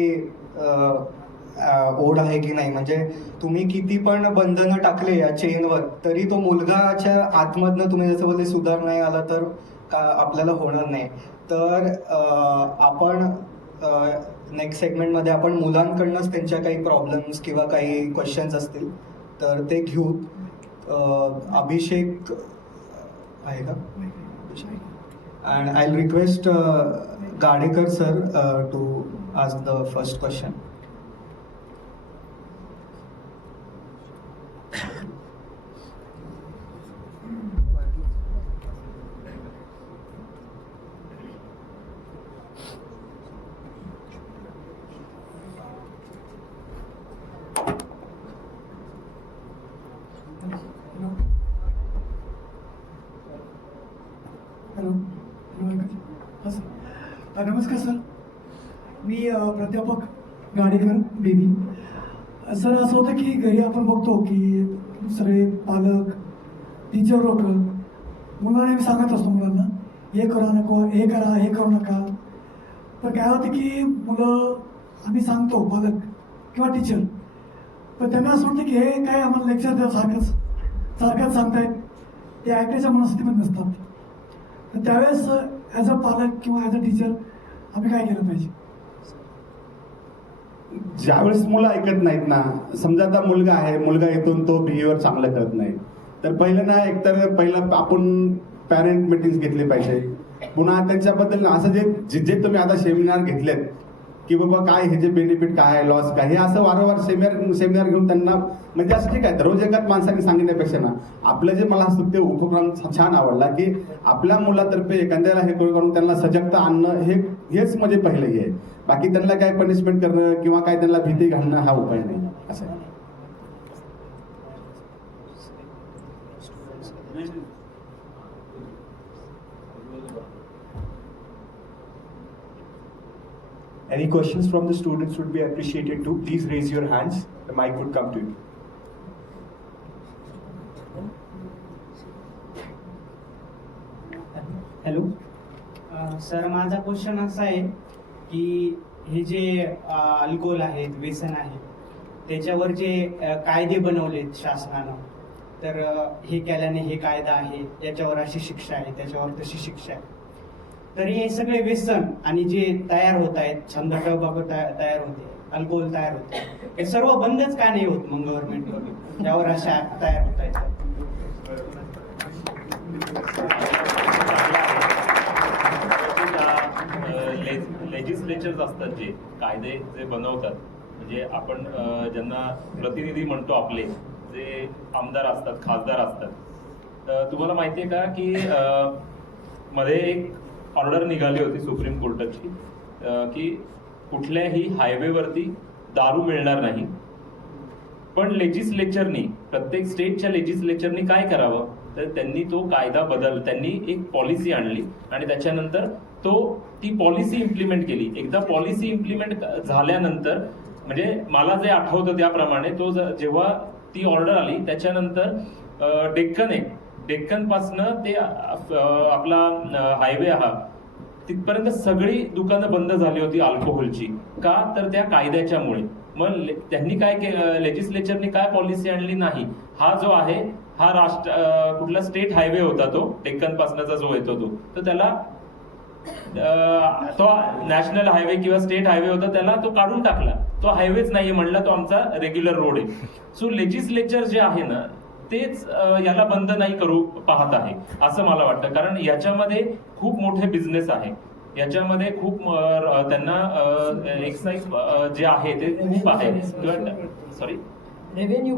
ओढ आहे की नाही. म्हणजे तुम्ही किती पण बंधनं टाकले या चेनवर तरी तो मुलगाच्या आतमधनं तुम्ही जसं बोलले सुधार नाही आला तर आपल्याला होणार नाही. तर आपण नेक्स्ट सेगमेंटमध्ये आपण मुलांकडनंच त्यांच्या काही प्रॉब्लेम्स किंवा काही क्वेश्चन्स असतील तर ते घेऊ. अभिषेक आहे का? And I request Gadekar sir to ask the first question. Hello, नमस्कार सर. मी प्राध्यापक गाडेकर बेबी. सर असं होतं की घरी आपण बघतो की सगळे पालक टीचर लोक मुलांना मी सांगत असतो मुलांना हे करा नको, हे करा, हे करू नका. पण काय होतं की मुलं आम्ही सांगतो पालक किंवा टीचर, पण त्यांना असं वाटतं की हे काय आम्हाला लेक्चर द्या सारखंच सांगतायत, ते ऐकायच्या मनस्थितीमध्ये नसतात. तर त्यावेळेस ॲज अ पालक किंवा ॲज अ टीचर आम्ही काय केलं पाहिजे? ज्यावेळेस मुलं ऐकत नाहीत ना, समजा आता मुलगा आहे, मुलगा येतो तो बिहेवियर चांगलं करत नाही, तर पहिलं ना एकतर पहिलं आपण पॅरेंट मिटिंग्स घेतले पाहिजे. पुन्हा त्यांच्याबद्दल असं जे तुम्ही आता सेमिनार घेतलेत की बाबा काय हे जे बेनिफिट काय आहे, लॉस काय, हे असं वारंवार सेमिनार घेऊन त्यांना म्हणजे असं ठीक आहे रोज एकाच माणसाने सांगण्यापेक्षा ना आपलं जे मला असं ते उपक्रम छान आवडला की आपल्या मुलातर्फे एखाद्याला हे करून त्यांना सजगता आणणं हेच म्हणजे पहिलं हे आहे. बाकी त्यांना काय पनिशमेंट करणं किंवा काय त्यांना भीती घालणं हा उपाय नाही. असं आहे. Any questions from the students would be appreciated too. Please raise your hands. The mic would come to you. Hello sir, माझा क्वेश्चन असा आहे की हे जे अल्कोहोल आहेत, व्यसन आहे, त्याच्यावर जे कायदे बनवलेत शासनानं, तर हे केल्याने हे कायदा आहे, याच्यावर अशी शिक्षा आहे, त्याच्यावर तशी शिक्षा आहे, तर हे सगळे व्यसन आणि जे तयार होत आहेत, समजा टबाको तयार होते, अल्कोहोल तयार होते, हे सर्व बंदच का नाही होत मग गव्हर्नमेंटकडून, त्यावर अशा तयार होत आहेत? लेजिस्लेचर्स असतात जे कायदे जे बनवतात, म्हणजे आपण ज्यांना प्रतिनिधी म्हणतो, आपले जे आमदार असतात, खासदार असतात, तुम्हाला माहिती आहे का की मध्ये एक ऑर्डर निघाली होती सुप्रीम कोर्टाची की कुठल्याही हायवेवरती दारू मिळणार नाही. पण लेजिस्लेचरनी, प्रत्येक स्टेटच्या लेजिस्लेचरनी काय करावं, तर त्यांनी तो कायदा त्यांनी एक पॉलिसी आणली आणि त्याच्यानंतर ती पॉलिसी इम्प्लिमेंट केली. एकदा पॉलिसी इम्प्लिमेंट झाल्यानंतर, म्हणजे मला जे आठवतं त्याप्रमाणे, जेव्हा ती ऑर्डर आली त्याच्यानंतर डेक्कन पासनं ते आपला हायवे हा तिथपर्यंत सगळी दुकानं बंद झाली होती अल्कोहोलची. का तर त्या कायद्याच्यामुळे. मग त्यांनी काय केलं, लेजिस्लेचरनी काय पॉलिसी आणली नाही, हा जो आहे हा कुठला स्टेट हायवे होता तो डेक्कन पासनाचा जो येतो तर त्याला तो नॅशनल हायवे किंवा स्टेट हायवे होता, त्याला तो काढून टाकला. तो हायवेच नाहीये म्हणला, तो आमचा रेग्युलर रोड आहे. सो लेजिस्लेचर जे आहे ना तेच याला बंद नाही करू पाहत आहे असं मला वाटतं, कारण याच्यामध्ये खूप मोठे बिझनेस आहे. याच्यामध्ये खूप त्यांना एक्साईज जे आहे ते खूप आहे किंवा सॉरी रेव्हेन्यू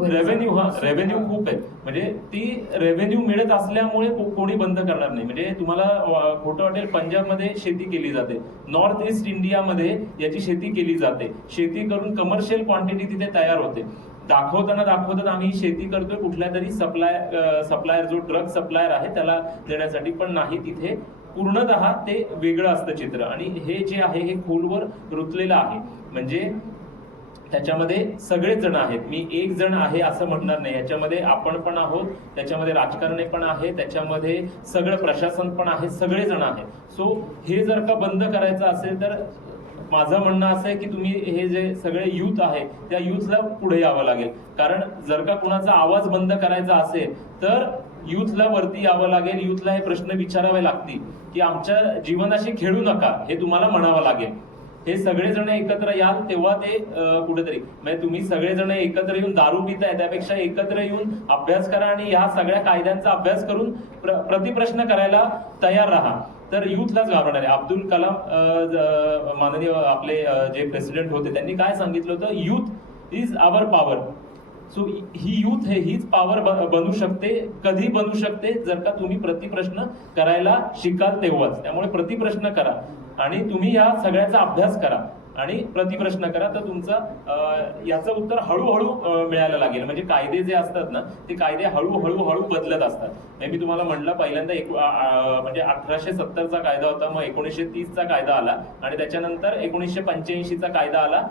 खूप आहे. म्हणजे ती रेव्हेन्यू मिळत असल्यामुळे कोणी बंद करणार नाही. म्हणजे तुम्हाला खोटं वाटेल, पंजाबमध्ये शेती केली जाते, नॉर्थ ईस्ट इंडियामध्ये याची शेती केली जाते, शेती करून कमर्शियल क्वांटिटी तिथे तयार होते. दाखवतात आम्ही शेती करतोय कुठल्या तरी सप्लायर जो ड्रग सप्लायर आहे त्याला देण्यासाठी, पण नाही, तिथे पूर्णतः ते वेगळं असतं चित्र. आणि हे जे आहे हे खोलवर रुतलेलं आहे. म्हणजे त्याच्यामध्ये सगळेच जण आहेत, मी एक जण आहे असं म्हणणार नाही. याच्यामध्ये आपण पण आहोत, त्याच्यामध्ये राजकारणी पण आहे, त्याच्यामध्ये सगळं प्रशासन पण आहे, सगळे जण आहेत. सो हे जर का बंद करायचं असेल तर माझं म्हणणं असं आहे की तुम्ही हे जे सगळे युथ आहे त्या युथला पुढे यावं लागेल. कारण जर का कुणाचा आवाज बंद करायचा असेल तर युथला वरती यावं लागेल. युथला हे प्रश्न विचारावे लागतील की आमच्या जीवनाशी खेळू नका, हे तुम्हाला म्हणावं लागेल. हे सगळेजण एकत्र याल तेव्हा ते कुठेतरी, म्हणजे तुम्ही सगळेजण एकत्र येऊन दारू पिताय त्यापेक्षा एकत्र येऊन अभ्यास करा आणि ह्या सगळ्या कायद्यांचा अभ्यास करून प्रतिप्रश्न करायला तयार राहा, तर युथलाच घाबरणार आहे. अब्दुल कलाम माननीय आपले जे प्रेसिडेंट होते त्यांनी काय सांगितलं होतं, youth is our power. So ही युथ हीच पॉवर बनू शकते. कधी बनू शकते, जर का तुम्ही प्रतिप्रश्न करायला शिकाल तेव्हाच. त्यामुळे प्रतिप्रश्न करा आणि तुम्ही या सगळ्याचा अभ्यास करा आणि प्रतिप्रश्न करा, तर तुमचा याचं उत्तर हळूहळू मिळायला लागेल. म्हणजे कायदे जे असतात ना ते कायदे हळूहळू बदलत असतात. मी तुम्हाला म्हटलं पहिल्यांदा म्हणजे 1870चा कायदा होता, मग 1930चा कायदा आला आणि त्याच्यानंतर 1985चा कायदा आला.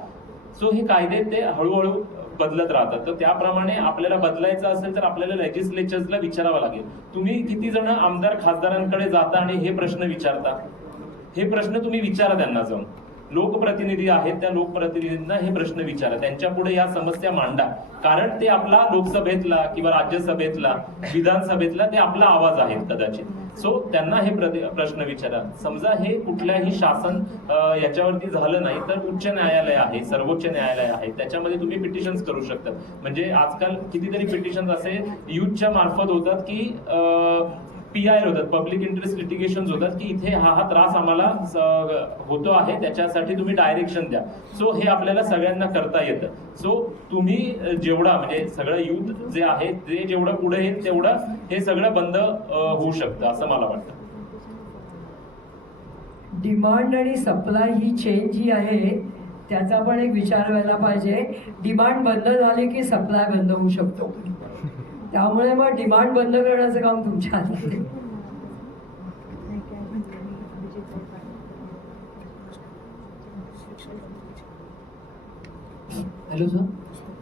सो हे कायदे ते हळूहळू बदलत राहतात. तर त्याप्रमाणे आपल्याला बदलायचं असेल तर आपल्याला लेजिस्लेचर्सला विचारावं लागेल. तुम्ही किती जण आमदार खासदारांकडे जाता आणि हे प्रश्न विचारता? हे प्रश्न तुम्ही विचारा त्यांना जाऊन. लोकप्रतिनिधी आहेत, त्या लोकप्रतिनिधींना हे प्रश्न विचारा, त्यांच्या पुढे या समस्या मांडा. कारण ते आपला लोकसभेतला किंवा राज्यसभेतला विधानसभेतला ते आपला आवाज आहे कदाचित. सो त्यांना हे प्रश्न विचारा. समजा हे कुठल्याही शासन याच्यावरती झालं नाही तर उच्च न्यायालय आहे, सर्वोच्च न्यायालय आहे, त्याच्यामध्ये तुम्ही पिटिशन्स करू शकता. म्हणजे आजकाल कितीतरी पिटिशन्स असे युथच्या मार्फत होतात की PIL होतात, पब्लिक इंटरेस्ट लिटिगेशन होतात, की इथे हा त्रास आम्हाला होतो आहे, त्याच्यासाठी तुम्ही डायरेक्शन द्या. सो हे आपल्याला सगळ्यांना करता येतं. सो तुम्ही जेवढा म्हणजे सगळं युथ जे आहे ते जेवढं पुढे येईल तेवढं हे सगळं बंद होऊ शकतं असं मला वाटतं. डिमांड आणि सप्लाय ही चेन जी आहे त्याचा पण एक विचार व्हायला पाहिजे. डिमांड बंद झाली की सप्लाय बंद होऊ शकतो. त्यामुळे मग डिमांड बंद करण्याचं काम तुमच्या हातात आहे. हॅलो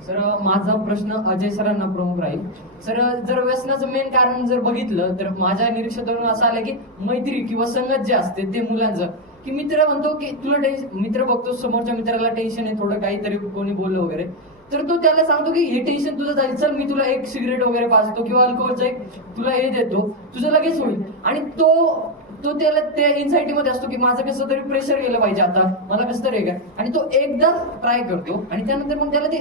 सर, माझा प्रश्न अजय सरांना प्रमुख राहील. सर, जर व्यसनाचं मेन कारण जर बघितलं तर माझ्या निरीक्षणातून असं आलं की मैत्री किंवा संगत जे असते ते मुलांचं, की मित्र म्हणतो की तुला टेन्शन, मित्र बघतो समोरच्या मित्राला टेन्शन आहे थोडं काहीतरी कोणी बोललं वगैरे, तर तो त्याला सांगतो की हे टेन्शन तुझं जाईल, चल मी तुला एक सिगरेट वगैरे पाजतो किंवा अल्कोहोलचा एक तुला हे देतो, तुझं लगेच होईल. आणि तो त्याला त्या इन्सायटीमध्ये असतो की माझं कसं तरी प्रेशर गेलं पाहिजे आता, मला कसं तरी काय, आणि तो एकदा ट्राय करतो आणि त्यानंतर मग त्याला ते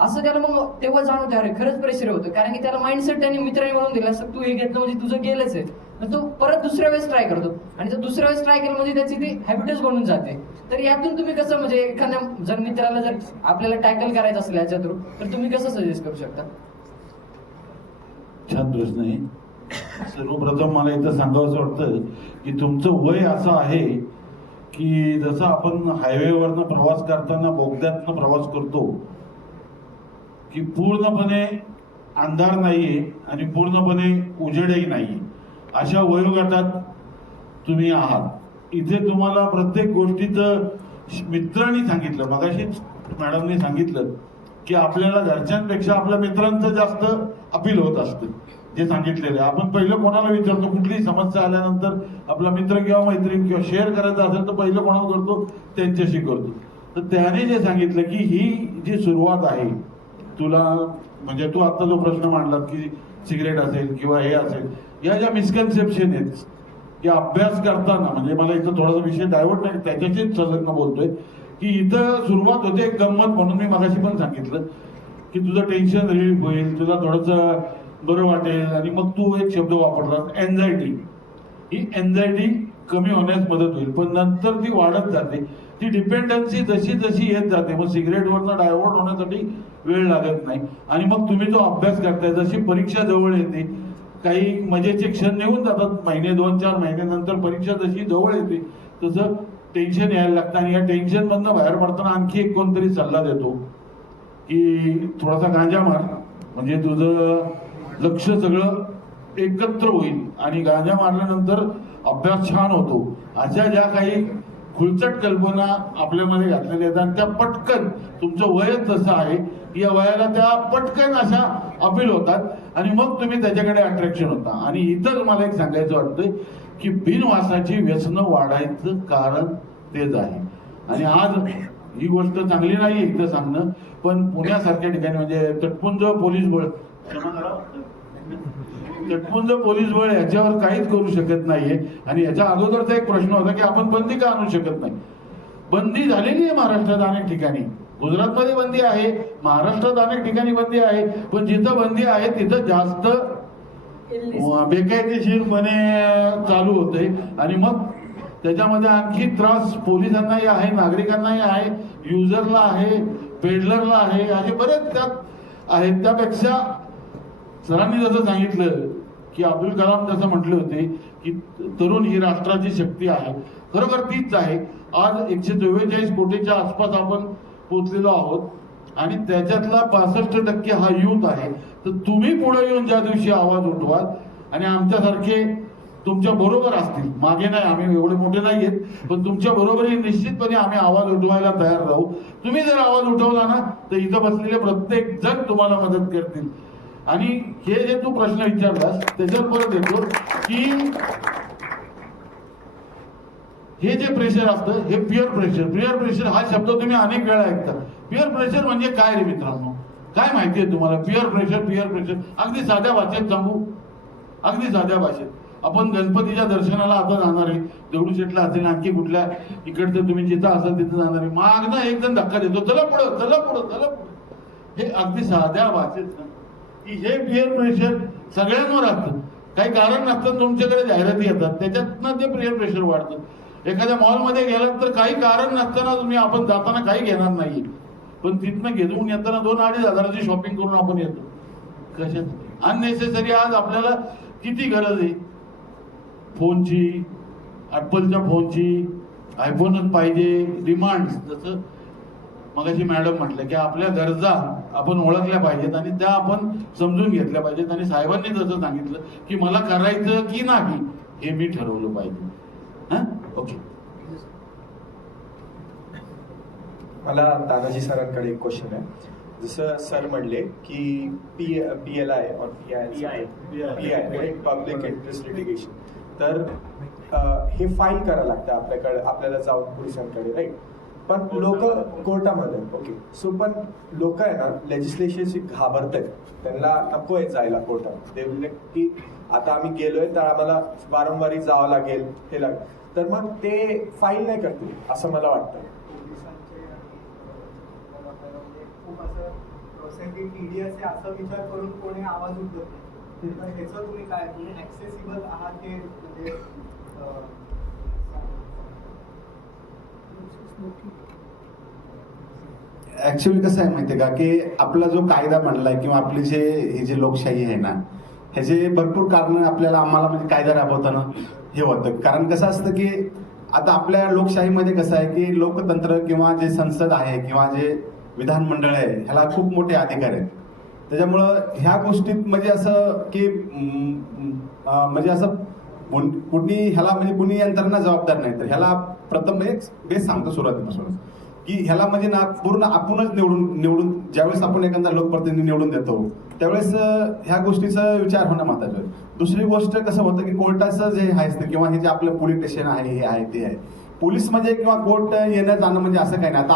असं त्याला मग तेव्हा जाणवतं अरे खरंच प्रेशर होतं, कारण की त्याला माइंडसेट त्याने मित्राने म्हणून दिला असं तू हे घेतलं म्हणजे तुझं गेलंच आहे. तो परत दुसऱ्या वेळेस ट्राय करतो आणि जर दुसऱ्या वेळेस ट्राय केलं म्हणजे त्याची ती हॅबिटच बनून जाते. तर यातून तुम्ही कसं म्हणजे एखाद्या जर मित्राला जर आपल्याला टॅकल करायचं असेल याच्या थ्रू तर तुम्ही कसं सजेस्ट करू शकता? छान प्रश्न आहे. सर्वप्रथम मला इथं सांगावंसं वाटतं की तुमचं वय असं आहे की जसं आपण हायवेवरनं प्रवास करताना बोगद्यातनं प्रवास करतो की पूर्णपणे अंधार नाहीये आणि पूर्णपणे उजेडही नाहीये, अशा वयोगटात तुम्ही आहात. इथे तुम्हाला प्रत्येक गोष्टीचं मित्रांनी सांगितलं, मगाशीच मॅडमनी सांगितलं की आपल्याला घरच्यांपेक्षा आपल्या मित्रांचं जास्त अपील होत असतं. जे सांगितलेलं आहे आपण पहिलं कोणाला विचारतो, कुठलीही समस्या आल्यानंतर आपला मित्र किंवा मैत्रीण किंवा शेअर करायचं असेल तर पहिलं कोणाला करतो, त्यांच्याशी करतो. तर त्याने जे सांगितलं की ही जी सुरुवात आहे तुला, म्हणजे तू आता जो प्रश्न मांडलात की सिगरेट असेल किंवा हे असेल, या ज्या मिसकन्सेप्शन आहेत की अभ्यास करताना, म्हणजे मला इथं थोडासा विषय डायव्हर्ट नाही त्याच्याशीच संलग्न बोलतोय की इथं सुरुवात होते एक गंमत म्हणून मी मगाशी पण सांगितलं की तुझं टेन्शन रिलीफ होईल, तुला थोडंसं बरं वाटेल आणि मग तू एक शब्द वापरला एन्झायटी. ही एन्झायटी कमी होण्यास मदत होईल, पण नंतर ती वाढत जाते. ती डिपेंडन्सी जशी जशी येत जाते, मग सिगरेटवरनं डायव्हर्ट होण्यासाठी वेळ लागत नाही. आणि मग तुम्ही जो अभ्यास करताय, जशी परीक्षा जवळ येते, काही मजेचे क्षण निघून जातात, महिने 2-4 महिन्यानंतर परीक्षा जशी जवळ येते तसं टेन्शन यायला लागतं. आणि या टेन्शन मधनं बाहेर पडताना आणखी एक कोणतरी सल्ला देतो की थोडासा गांजा मार, म्हणजे तुझं लक्ष सगळं एकत्र होईल आणि गांजा मारल्यानंतर अभ्यास छान होतो. अशा ज्या काही खुलचट कल्पना आपल्यामध्ये घातलेल्या आहेत आणि त्या पटकन, तुमचं वयच तसं आहे, या वयाला त्या पटकन अशा अपील होतात आणि मग तुम्ही त्याच्याकडे अट्रॅक्शन होता. आणि इथं मला एक सांगायचं वाटतं की बिनवासाची व्यसनं वाढायचं कारण तेच आहे. आणि आज ही गोष्ट चांगली नाही इथं सांगणं, पण पुण्यासारख्या ठिकाणी म्हणजे तटपुंज पोलीस बळ याच्यावर काहीच करू शकत नाहीये. आणि याच्या अगोदरचा एक प्रश्न होता की आपण बंदी का आणू शकत नाही. बंदी झालेली आहे महाराष्ट्रात अनेक ठिकाणी, गुजरातमध्ये बंदी आहे, महाराष्ट्रात अनेक ठिकाणी बंदी आहे, पण जिथं बंदी आहे तिथं जास्त बेकायदेशीरपणे चालू होते. आणि मग त्याच्यामध्ये आणखी त्रास पोलिसांनाही आहे, नागरिकांनाही आहे, युजरला आहे, पेडलरला आहे, असे बरेच त्यात आहेत. त्यापेक्षा सरांनी जसं सांगितलं की अब्दुल कलाम जसं म्हटले होते की तरुण ही राष्ट्राची शक्ती आहे, खरोखर तीच आहे. आज 144 कोटीच्या आसपास आपण पोचलेलो आहोत आणि त्याच्यातला 65% हा यूथ आहे. तर तुम्ही पुढे येऊन ज्या दिवशी आवाज उठवाल आणि आमच्यासारखे तुमच्या बरोबर असतील, मागे नाही, आम्ही एवढे मोठे नाही आहेत, पण तुमच्या बरोबरही निश्चितपणे आम्ही आवाज उठवायला तयार राहू. तुम्ही जर आवाज उठवला ना तर इथं बसलेले प्रत्येक जण तुम्हाला मदत करतील. आणि हे जे तू प्रश्न विचारलास त्याच्यावर परत येतो की हे जे प्रेशर असतं हे पिअर प्रेशर हा शब्द तुम्ही अनेक वेळा ऐकता. पिअर प्रेशर म्हणजे काय रे मित्रांनो, काय माहिती आहे तुम्हाला? पिअर प्रेशर अगदी साध्या भाषेत सांगू, अगदी साध्या भाषेत. आपण गणपतीच्या दर्शनाला आता जाणार आहे, दगडूशेठला असेल, आणखी कुठल्या इकडचं तुम्ही जिथं असाल तिथं जाणार आहे, मागनं एक जण धक्का देतो, चला पुढं चला पुढं चला पुढं. हे अगदी साध्या भाषेत की हे पिअर प्रेशर सगळ्यांवर असतं. काही कारण नसतं, तुमच्याकडे जाहिराती येतात, त्याच्यातनं ते पिअर प्रेशर वाढतं. एखाद्या मॉलमध्ये गेलात तर काही कारण नसताना तुम्ही, आपण जाताना काही घेणार नाही, पण तिथनं घेऊन येताना 2-2.5 हजाराची शॉपिंग करून आपण येतो. कशात अननेसेसरी आज आपल्याला किती गरज आहे फोनची, ॲपलच्या फोनची, आयफोनच पाहिजे, डिमांड. जसं मगाशी मॅडम म्हटलं की आपल्या गरजा आपण ओळखल्या पाहिजेत आणि त्या आपण समजून घेतल्या पाहिजेत. आणि साहेबांनी जसं सांगितलं की मला करायचं की नाही हे मी ठरवलं पाहिजे. ओके, मला तानाजी सरांकडे एक क्वेश्चन आहे. जसं सर म्हणले की PLI और PI पब्लिक इंटरेस्ट लिटिगेशन, तर हे फाईल करायला लागतं आपल्याला जाऊन पोलिसांकडे, राईट? पण लोक कोर्टामध्ये, ओके, सो पण लोक आहे ना लेजिस्लेशनशी घाबरत आहेत, त्यांना नको आहे जायला कोर्टात. ते बोलले की आता आम्ही गेलोय तर आम्हाला वारंवार जावं लागेल, हे लागेल, तर मग ते फाईल नाही करतील असं मला वाटतं. खूप असं टीडीएस असा विचार करून कोणी आवाज उठवत नाही. ह्याचं तुम्ही काय, तुम्ही ऍक्सेसिबल आहात ते म्हणजे ऍक्च्युअली कसं आहे माहितीये का की आपला जो कायदा म्हणलाय किंवा आपली हे जे लोकशाही आहे ना, ह्याचे भरपूर कारण आम्हाला म्हणजे कायदा राबवताना हे होतं. कारण कसं असतं की आता आपल्या लोकशाहीमध्ये कसं आहे की लोकतंत्र किंवा जे संसद आहे किंवा जे विधानमंडळ आहे ह्याला खूप मोठे अधिकार आहेत. त्याच्यामुळं ह्या गोष्टीत म्हणजे असं की म्हणजे असं कुणी ह्याला म्हणजे कुणी यंत्रणा जबाबदार नाही. तर ह्याला प्रथम एक बेस सांगतो सुरुवातीपासून की ह्याला म्हणजे ना पूर्ण आपणच निवडून ज्यावेळेस आपण एखादा लोकप्रतिनिधी निवडून देतो त्यावेळेस ह्या गोष्टीचा विचार होणं महत्त्वाचं आहे. दुसरी गोष्ट कसं होतं की कोर्टाचं जे आहे किंवा हे जे आपलं पोलीस स्टेशन आहे हे आहे ते आहे, पोलीस म्हणजे किंवा कोर्ट येणं जाणं म्हणजे असं काही नाही. आता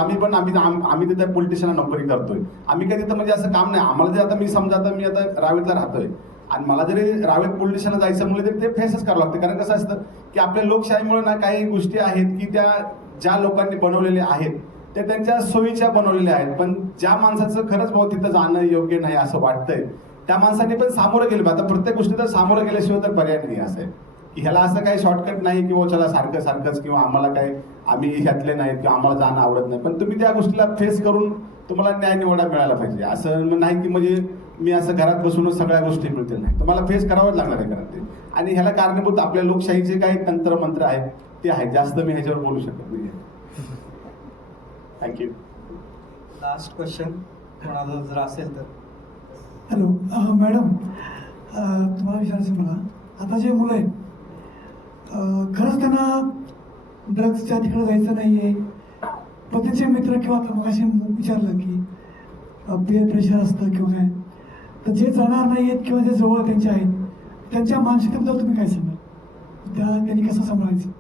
आम्ही तिथे पोलीस स्टेशनला नोकरी करतोय, आम्ही काही तिथं म्हणजे असं काम नाही आम्हाला. जे आता मी समजा आता मी आता रावेतला राहतोय आणि मला जरी रावेत पोलीस स्टेशनला जायचं म्हणलं तरी ते फेसच करावं लागतं. कारण कसं असतं की आपल्या लोकशाहीमुळे ना काही गोष्टी आहेत की त्या ज्या लोकांनी बनवलेल्या आहेत ते त्यांच्या सोयीच्या बनवलेल्या आहेत, पण ज्या माणसाचं खरंच भाऊ तिथं जाणं योग्य नाही असं वाटतंय त्या माणसाने पण सामोरं गेलं. आता प्रत्येक गोष्टी तर सामोरं गेल्याशिवाय तर पर्याय नाही. असं आहे ह्याला असं काही शॉर्टकट नाही की चला सारखं सारखंच किंवा आम्हाला काय आम्ही ह्यातले नाहीत किंवा आम्हाला जाणं आवडत नाही, पण तुम्ही त्या गोष्टीला फेस करून तुम्हाला न्याय निवडा मिळाला पाहिजे. असं नाही की म्हणजे मी असं घरात बसूनच सगळ्या गोष्टी मिळतील, नाही, तुम्हाला फेस करावंच लागणार आहे कारण ते. आणि ह्याला कारणीभूत आपल्या लोकशाहीचे काही तंत्रमंत्र आहेत ते आहेत, जास्त मी ह्याच्यावर बोलू शकत नाही. थँक्यू. लास्ट क्वेश्चन कोणाला जर असेल तर. हॅलो मॅडम, तुम्हाला विचारायचं मला, आता जे मुलं आहेत खरंच त्यांना ड्रग्सच्या तिकडे जायचं नाही आहे, पण त्यांचे मित्र किंवा आता मग असे विचारलं की पेअर प्रेशर असतं किंवा काय, तर जे जाणार नाही आहेत किंवा जे जवळ त्यांचे आहेत त्यांच्या मानसिकतेबद्दल तुम्ही काय सांगाल, त्यांनी कसं सांभाळायचं?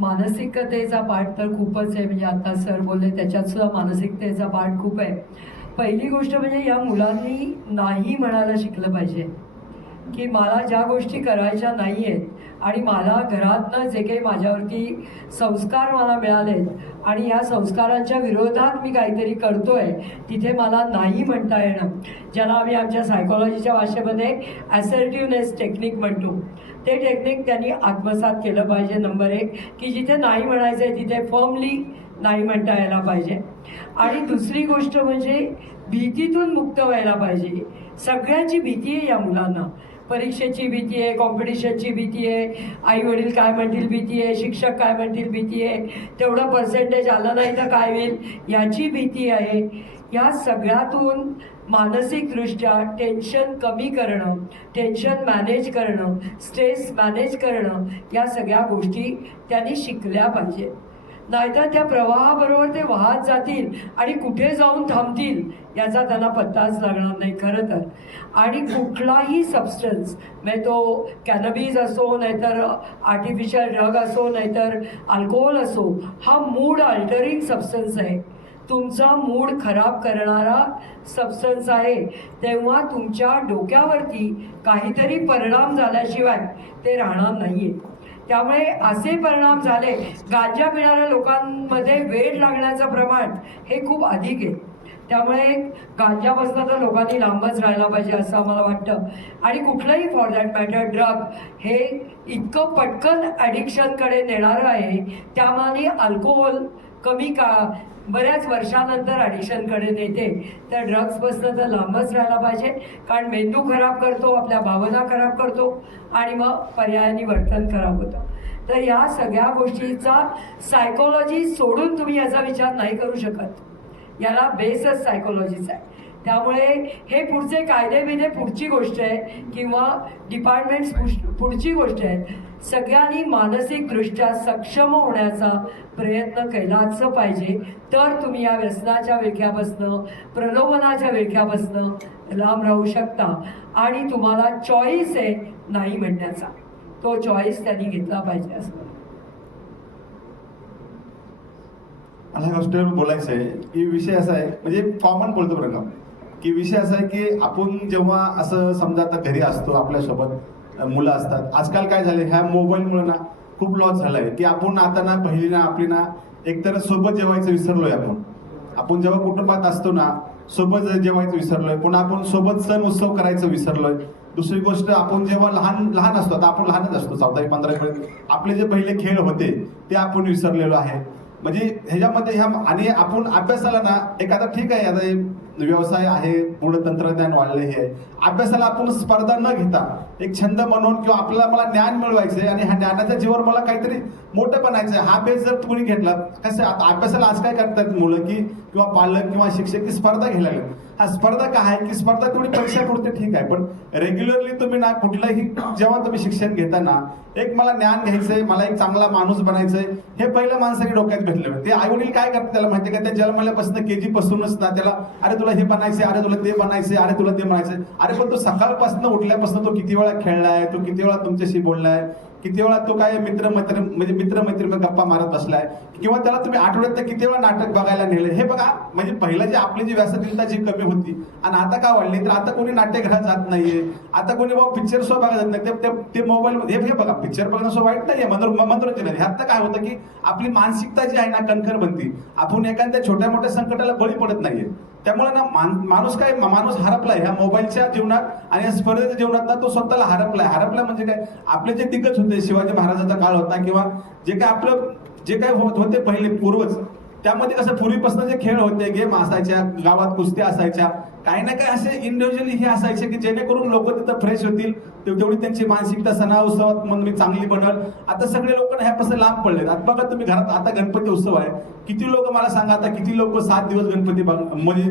मानसिकतेचा पाठ तर खूपच आहे, म्हणजे आता सर बोलले त्याच्यात सुद्धा मानसिकतेचा पाठ खूप आहे. पहिली गोष्ट म्हणजे या मुलांनी नाही म्हणायला शिकलं पाहिजे की मला ज्या गोष्टी करायच्या नाही आहेत आणि मला घरातनं जे काही माझ्यावरती संस्कार मला मिळालेत आणि या संस्कारांच्या विरोधात मी काहीतरी करतोय, तिथे मला नाही म्हणता येणं, ज्याला आम्ही आमच्या सायकोलॉजीच्या भाषेमध्ये ॲसर्टिव्हनेस टेक्निक म्हणतो, ते टेक्निक त्यांनी आत्मसात केलं पाहिजे. नंबर 1 की जिथे नाही म्हणायचं आहे तिथे फर्मली नाही म्हणता यायला पाहिजे. आणि दुसरी गोष्ट म्हणजे भीतीतून मुक्त व्हायला पाहिजे. सगळ्यांची भीती आहे या मुलांना, परीक्षेची भीती आहे, कॉम्पिटिशनची भीती आहे, आई वडील काय म्हणतील भीती आहे, शिक्षक काय म्हणतील भीती आहे, तेवढं पर्सेंटेज आलं नाही तर काय होईल याची भीती आहे. या सगळ्यातून मानसिकदृष्ट्या टेन्शन कमी करणं, टेन्शन मॅनेज करणं, स्ट्रेस मॅनेज करणं, या सगळ्या गोष्टी त्यांनी शिकल्या पाहिजे. नाहीतर त्या प्रवाहाबरोबर ते वाहत जातील आणि कुठे जाऊन थांबतील याचा त्यांना पत्ताच लागणार नाही खरं तर. आणि कुठलाही सबस्टन्स, म्हणजे तो कॅनबीज असो, नाहीतर आर्टिफिशियल ड्रग असो, नाहीतर अल्कोहोल असो, हा मूड अल्टरिंग सबस्टन्स आहे, तुमचा मूड खराब करणारा सबस्टन्स आहे. तेव्हा तुमच्या डोक्यावरती काहीतरी परिणाम झाल्याशिवाय ते राहणार नाही आहे. त्यामुळे असे परिणाम झाले, गांजा पिणाऱ्या लोकांमध्ये वेड लागण्याचं प्रमाण हे खूप अधिक आहे. त्यामुळे गांजापासून तर लोकांनी लांबच राहायला पाहिजे असं आम्हाला वाटतं. आणि कुठलंही फॉर दॅट मॅटर ड्रग हे इतकं पटकन ॲडिक्शनकडे नेणारं आहे, त्यामुळे अल्कोहोल कमी बऱ्याच वर्षानंतर ॲडिक्शनकडे नेते. तर ड्रग्सपासून तर लांबच राहायला पाहिजे, कारण मेंदू खराब करतो, आपल्या भावना खराब करतो आणि मग पर्यायाने वर्तन खराब होतं. तर या सगळ्या गोष्टीचा सायकोलॉजी सोडून तुम्ही याचा विचार नाही करू शकत. याला बेसच सायकोलॉजीचा आहे. त्यामुळे हे पुढचे कायदे बिदे पुढची गोष्ट आहे किंवा डिपार्टमेंट्स पुढची गोष्ट आहे. सगळ्यांनी मानसिकदृष्ट्या सक्षम होण्याचा प्रयत्न केलाच पाहिजे, तर तुम्ही या व्यसनाच्या विळख्यापासनं, प्रलोभनाच्या विळख्यापासनं लांब राहू शकता. आणि तुम्हाला चॉईस आहे नाही म्हणण्याचा, तो चॉईस त्यांनी घेतला पाहिजे असं मला ह्या गोष्टीवर बोलायचं आहे की विषय असा आहे, म्हणजे कॉमन बोलतो बरं का, की विषय असा आहे की आपण जेव्हा असं समजा आता घरी असतो, आपल्यासोबत मुलं असतात, आजकाल काय झालं ह्या मोबाईलमुळे ना खूप लॉस झालाय की आपण आता ना पहिली ना आपली ना एकतर सोबत जेवायचं विसरलोय. आपण जेव्हा कुटुंबात असतो ना सोबत जेवायचं विसरलोय, पुन्हा आपण सोबत सण उत्सव करायचं विसरलोय. दुसरी गोष्ट, आपण जेव्हा लहान असतो, आता आपण लहानच असतो 14वी 15वी पर्यंत, आपले जे पहिले खेळ होते ते आपण विसरलेलो आहे. म्हणजे ह्याच्यामध्ये आणि आपण अभ्यासाला ना एखादा ठीक आहे, आता व्यवसाय आहे, पुढे तंत्रज्ञान वाढले हे, अभ्यासाला आपण स्पर्धा न घेता एक छंद म्हणून किंवा आपल्याला मला ज्ञान मिळवायचंय आणि ह्या ज्ञानाच्या जीवावर मला काहीतरी मोठं बनायचंय, हा बेस जर तुम्ही घेतला, कसं आता अभ्यासाला आज काय करतात मुलं की किंवा पालक किंवा शिक्षक की स्पर्धा घ्यायला लागले. हा स्पर्धा काय आहे की स्पर्धा तेवढी परीक्षा पुरते ठीक आहे, पण रेग्युलरली तुम्ही ना कुठलाही जेव्हा तुम्ही शिक्षण घेताना एक मला ज्ञान घ्यायचंय, मला एक चांगला माणूस बनायचंय, हे पहिलं माणसाने डोक्यात घेतलं. ते आई वडील काय करतात त्याला माहिती का, त्या जन्मल्यापासून KG पासूनच ना त्याला अरे तुला हे बनायचंय, अरे तुला ते बनायचंय, अरे तुला ते बनायचंय. अरे पण तो सकाळपासून उठल्यापासून तो किती वेळा खेळलाय, तो किती वेळा तुमच्याशी बोललाय, किती वेळा तो काय मित्र गप्पा मारत बसलाय, किंवा त्याला तुम्ही आठवड्यात किती वेळा नाटक बघायला नेले, हे बघा. म्हणजे पहिलं जे आपली जी व्यासपीठता जी कमी होती आणि आता का वाढली, तर आता कोणी नाट्यगृहात जात नाहीये, आता कोणी बाबा पिक्चर शो बघायला जात नाही, ते मोबाईल हे बघा, पिक्चर बघणं सो वाईट नाहीये, मनोरंजन आहे. आता काय होतं की आपली मानसिकता जी आहे ना कणखर बनती, आपण एखाद्या छोट्या मोठ्या संकटाला बळी पडत नाहीये. त्यामुळे ना माणूस हरपलाय ह्या मोबाईलच्या जीवनात आणि या स्पर्धेच्या जीवनात ना तो स्वतःला हरपलाय म्हणजे काय, आपले जे दिग्गज होते, शिवाजी महाराजांचा काळ होता किंवा जे काय होते पहिले पूर्वज, त्यामध्ये कसं पूर्वीपासून जे खेळ होते, गेम असायच्या, गावात कुस्त्या असायच्या, काही ना काही असे इंडिव्हिज्युअली हे असायचे की जेणेकरून लोक तिथं फ्रेश होतील, तेवढी त्यांची मानसिकता सणा उत्सवात म्हणून चांगली बनल. आता सगळे लोक ह्यापासून लांब पडलेत. आता बघा तुम्ही घरात, आता गणपती उत्सव आहे, किती लोक मला सांगा आता किती लोक 7 दिवस गणपती म्हणजे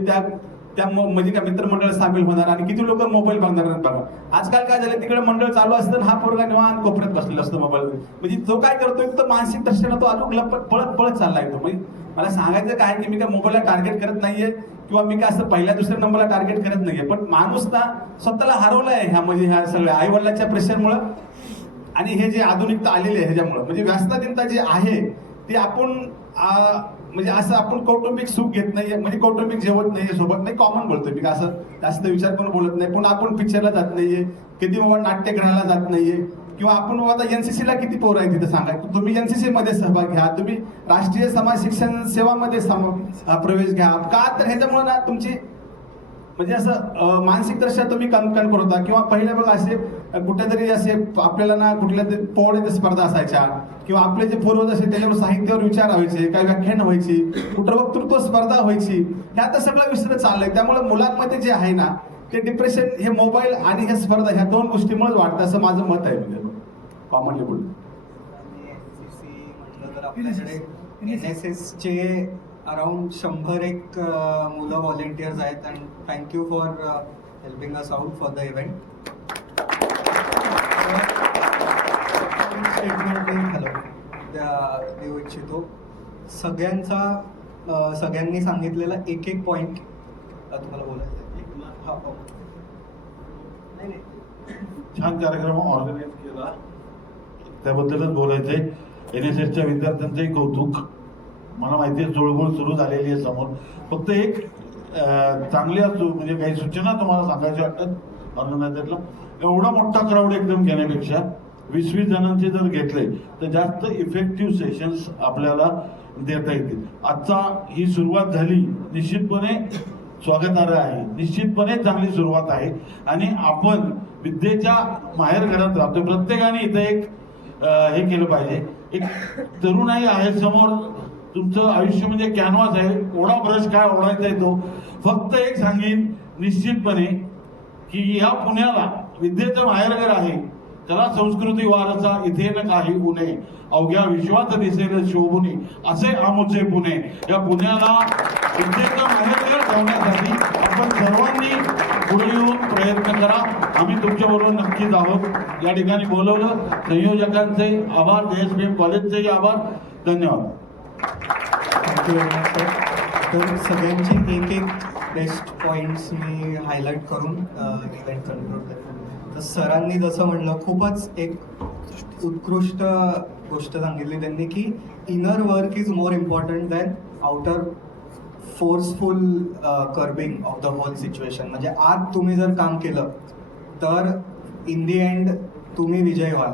म्हणजे काय मित्रमंडळ सामील होणार आणि किती लोक मोबाईल बघणार बघा. आजकाल काय झालं, तिकडे मंडळ चालू असतं, हा पोरगा निवांत कोपऱ्यात बसलेला असतो मोबाईल, म्हणजे तो काय करतोय तर मानसिक दृष्टीने तो अजून पळत चाललाय तो. म्हणजे मला सांगायचं काय की मी काय मोबाईलला टार्गेट करत नाहीये किंवा मी काय असं पहिल्या दुसऱ्या नंबरला टार्गेट करत नाहीये, पण माणूस ना स्वतःला हरवलाय ह्या सगळ्या आईवडिलांच्या प्रेशरमुळं आणि हे जे आधुनिकता आलेली आहे ह्याच्यामुळं. म्हणजे व्यस्तता जी आहे ती आपण म्हणजे असं आपण कौटुंबिक सुख घेत नाहीये, म्हणजे कौटुंबिक जेवत नाहीये सोबत, नाही कॉमन बोलतोय मी, असं जास्त विचार करून बोलत नाही. पण आपण पिक्चरला जात नाहीये, कधी बाबा नाट्यगृहाला जात नाहीये, किंवा आपण आता एनसीसीला किती पोरं आहे तिथे सांगा, तुम्ही एनसीसी मध्ये सहभाग घ्या, तुम्ही राष्ट्रीय समाज शिक्षण सेवामध्ये प्रवेश घ्या. का तर ह्याच्यामुळे ना तुमची म्हणजे असं मानसिक दृष्ट्या तुम्ही कणकण होता. किंवा पहिले बघा असे कुठेतरी असे आपल्याला ना कुठल्या तरी पोवाड्याच्या स्पर्धा असायच्या किंवा आपले जे पूर्वज असे त्याच्यावर साहित्यावर विचार व्हायचे, काही व्याख्यान व्हायची, कुठं वक्तृत्व स्पर्धा व्हायची. हे आता सगळं विसरत चाललंय. त्यामुळे मुलांमध्ये जे आहे ना ते डिप्रेशन हे मोबाईल आणि हे स्पर्धा ह्या 2 गोष्टीमुळेच वाढतं असं माझं मत आहे. म्हणजे कॉमनली बोलतो. म्हटलं तर आपल्याकडे NSS चे अराउंड 100 मुलं व्हॉलेंटियर्स आहेत आणि thank you for helping us out for the event. Statement देऊ इच्छितो. सगळ्यांनी सांगितलेला एक पॉइंट तुम्हाला बोलायचं आहे. नाही छान कार्यक्रम ऑर्गनाईज केला त्याबद्दलच बोलायचंय. NSSच्या विद्यार्थ्यांचंही कौतुक. मला माहिती आहे जुळबुळ सुरू झालेली आहे समोर. फक्त एक चांगल्या म्हणजे काही सूचना तुम्हाला सांगायच्या वाटतात ऑर्गनायझरला. एवढा मोठा क्राऊड एकदम घेण्यापेक्षा 20-20 जणांचे जर घेतले तर जास्त इफेक्टिव्ह सेशन्स आपल्याला देता येतील. आजचा ही सुरुवात झाली, निश्चितपणे स्वागतार्ह आहे, निश्चितपणे चांगली सुरुवात आहे. आणि आपण विद्येच्या माहेर घरात राहतो, प्रत्येकाने इथं एक हे केलं पाहिजे. एक तरुणाई आहे समोर, तुमचं आयुष्य म्हणजे कॅनव्हास आहे, ओढा ब्रश काय ओढायचा आहे तो. फक्त एक सांगेन निश्चितपणे की या पुण्याला विद्येचं माहेरघर आहे, त्याला संस्कृती वारसा इथे न काही उणे, अवघ्या विश्वात दिसेल शोभुनी असे आमुचे पुणे. या पुण्याला विद्येचं माहेरघर ठेवण्यासाठी आपण सर्वांनी पुढे येऊन प्रयत्न करा. आम्ही तुमच्याबरोबर नक्कीच आहोत. या ठिकाणी बोलवलं संयोजकांचे आभार, JSPM कॉलेजचेही आभार. धन्यवाद. Thank you very much sir. तर सगळ्यांचे एक बेस्ट पॉईंट्स मी हायलाईट करून इव्हेंट कन्क्लूड करतो. तर सरांनी जसं म्हणलं खूपच एक उत्कृष्ट गोष्ट सांगितली त्यांनी की inner work is more important than outer forceful curbing of the whole situation. म्हणजे आज तुम्ही जर काम केलं तर इन दी एंड तुम्ही विजय व्हाल.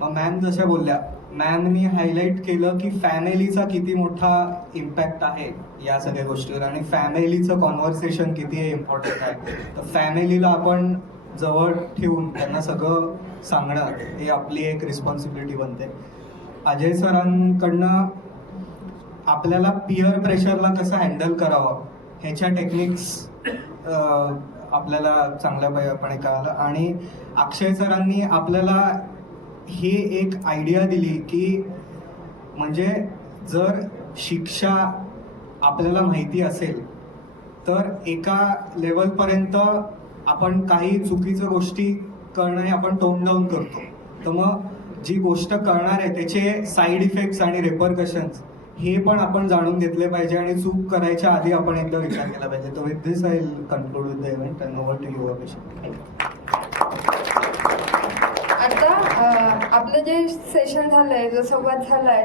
मग मॅम जशा बोलल्या, मॅमनी हायलाईट केलं की फॅमिलीचा किती मोठा इम्पॅक्ट आहे या सगळ्या गोष्टीवर आणि फॅमिलीचं कॉन्व्हर्सेशन किती इम्पॉर्टंट आहे. तर फॅमिलीला आपण जवळ ठेवून त्यांना सगळं सांगणं ही आपली एक रिस्पॉन्सिबिलिटी बनते. अजय सरांकडनं आपल्याला पिअर प्रेशरला कसं हँडल करावं ह्याच्या टेक्निक्स आपल्याला चांगल्यापणे कळालं. आणि अक्षय सरांनी आपल्याला ही एक आयडिया दिली की म्हणजे जर शिक्षा आपल्याला माहिती असेल तर एका लेवलपर्यंत आपण काही चुकीच्या गोष्टी करणं हे आपण टोन डाऊन करतो. तर मग जी गोष्ट करणार आहे त्याचे साईड इफेक्ट्स आणि रेपरकशन्स हे पण आपण जाणून घेतले पाहिजे आणि चूक करायच्या आधी आपण एकदा विचार केला पाहिजे. तर with this I will conclude with the event and over to you Abhishek. आता आपलं जे सेशन झालंय, जो संवाद झालाय,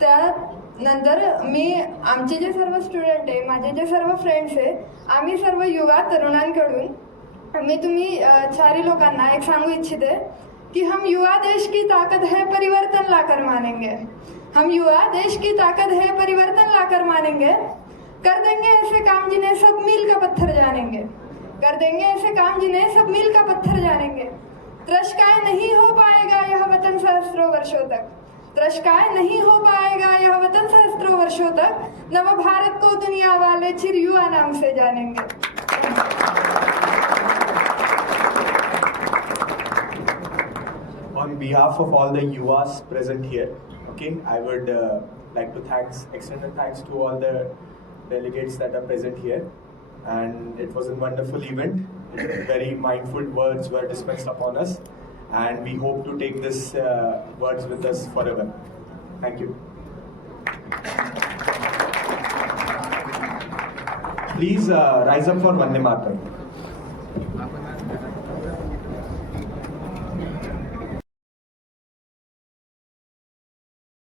त्यानंतर आमचे जे सर्व स्टुडंट आहे, माझे जे सर्व फ्रेंड्स आहे, आम्ही सर्व युवा तरुणांकडून मी तुम्ही 4 लोकांना एक सांगू इच्छिते कि हम युवा देश की ताकत है, परिवर्तन लाकर मानेंगे. हम युवा देश की ताकत है, परिवर्तन लाकर मानेंगे. कर देंगे ऐसे काम जिन्हें सब मील का पत्थर जानेंगे, कर देंगे ऐसे काम जिन्हें सब मील का पत्थर जानेंगे। त्रशकाय नहीं हो पाएगा यह वतन सहस्त्रों वर्षों तक, त्रशकाय नहीं हो पाएगा यह वतन सहस्त्रों वर्षों तक, नव भारत को दुनिया वाले चिर युवा नाम से जानेंगे। On behalf of all the Yuvas present here, okay, I would like to extend a thanks to all the delegates that are present here, and it was a wonderful event. Very mindful words were dispensed upon us, and we hope to take this words with us forever. Thank you. Please rise up for Vande Mataram.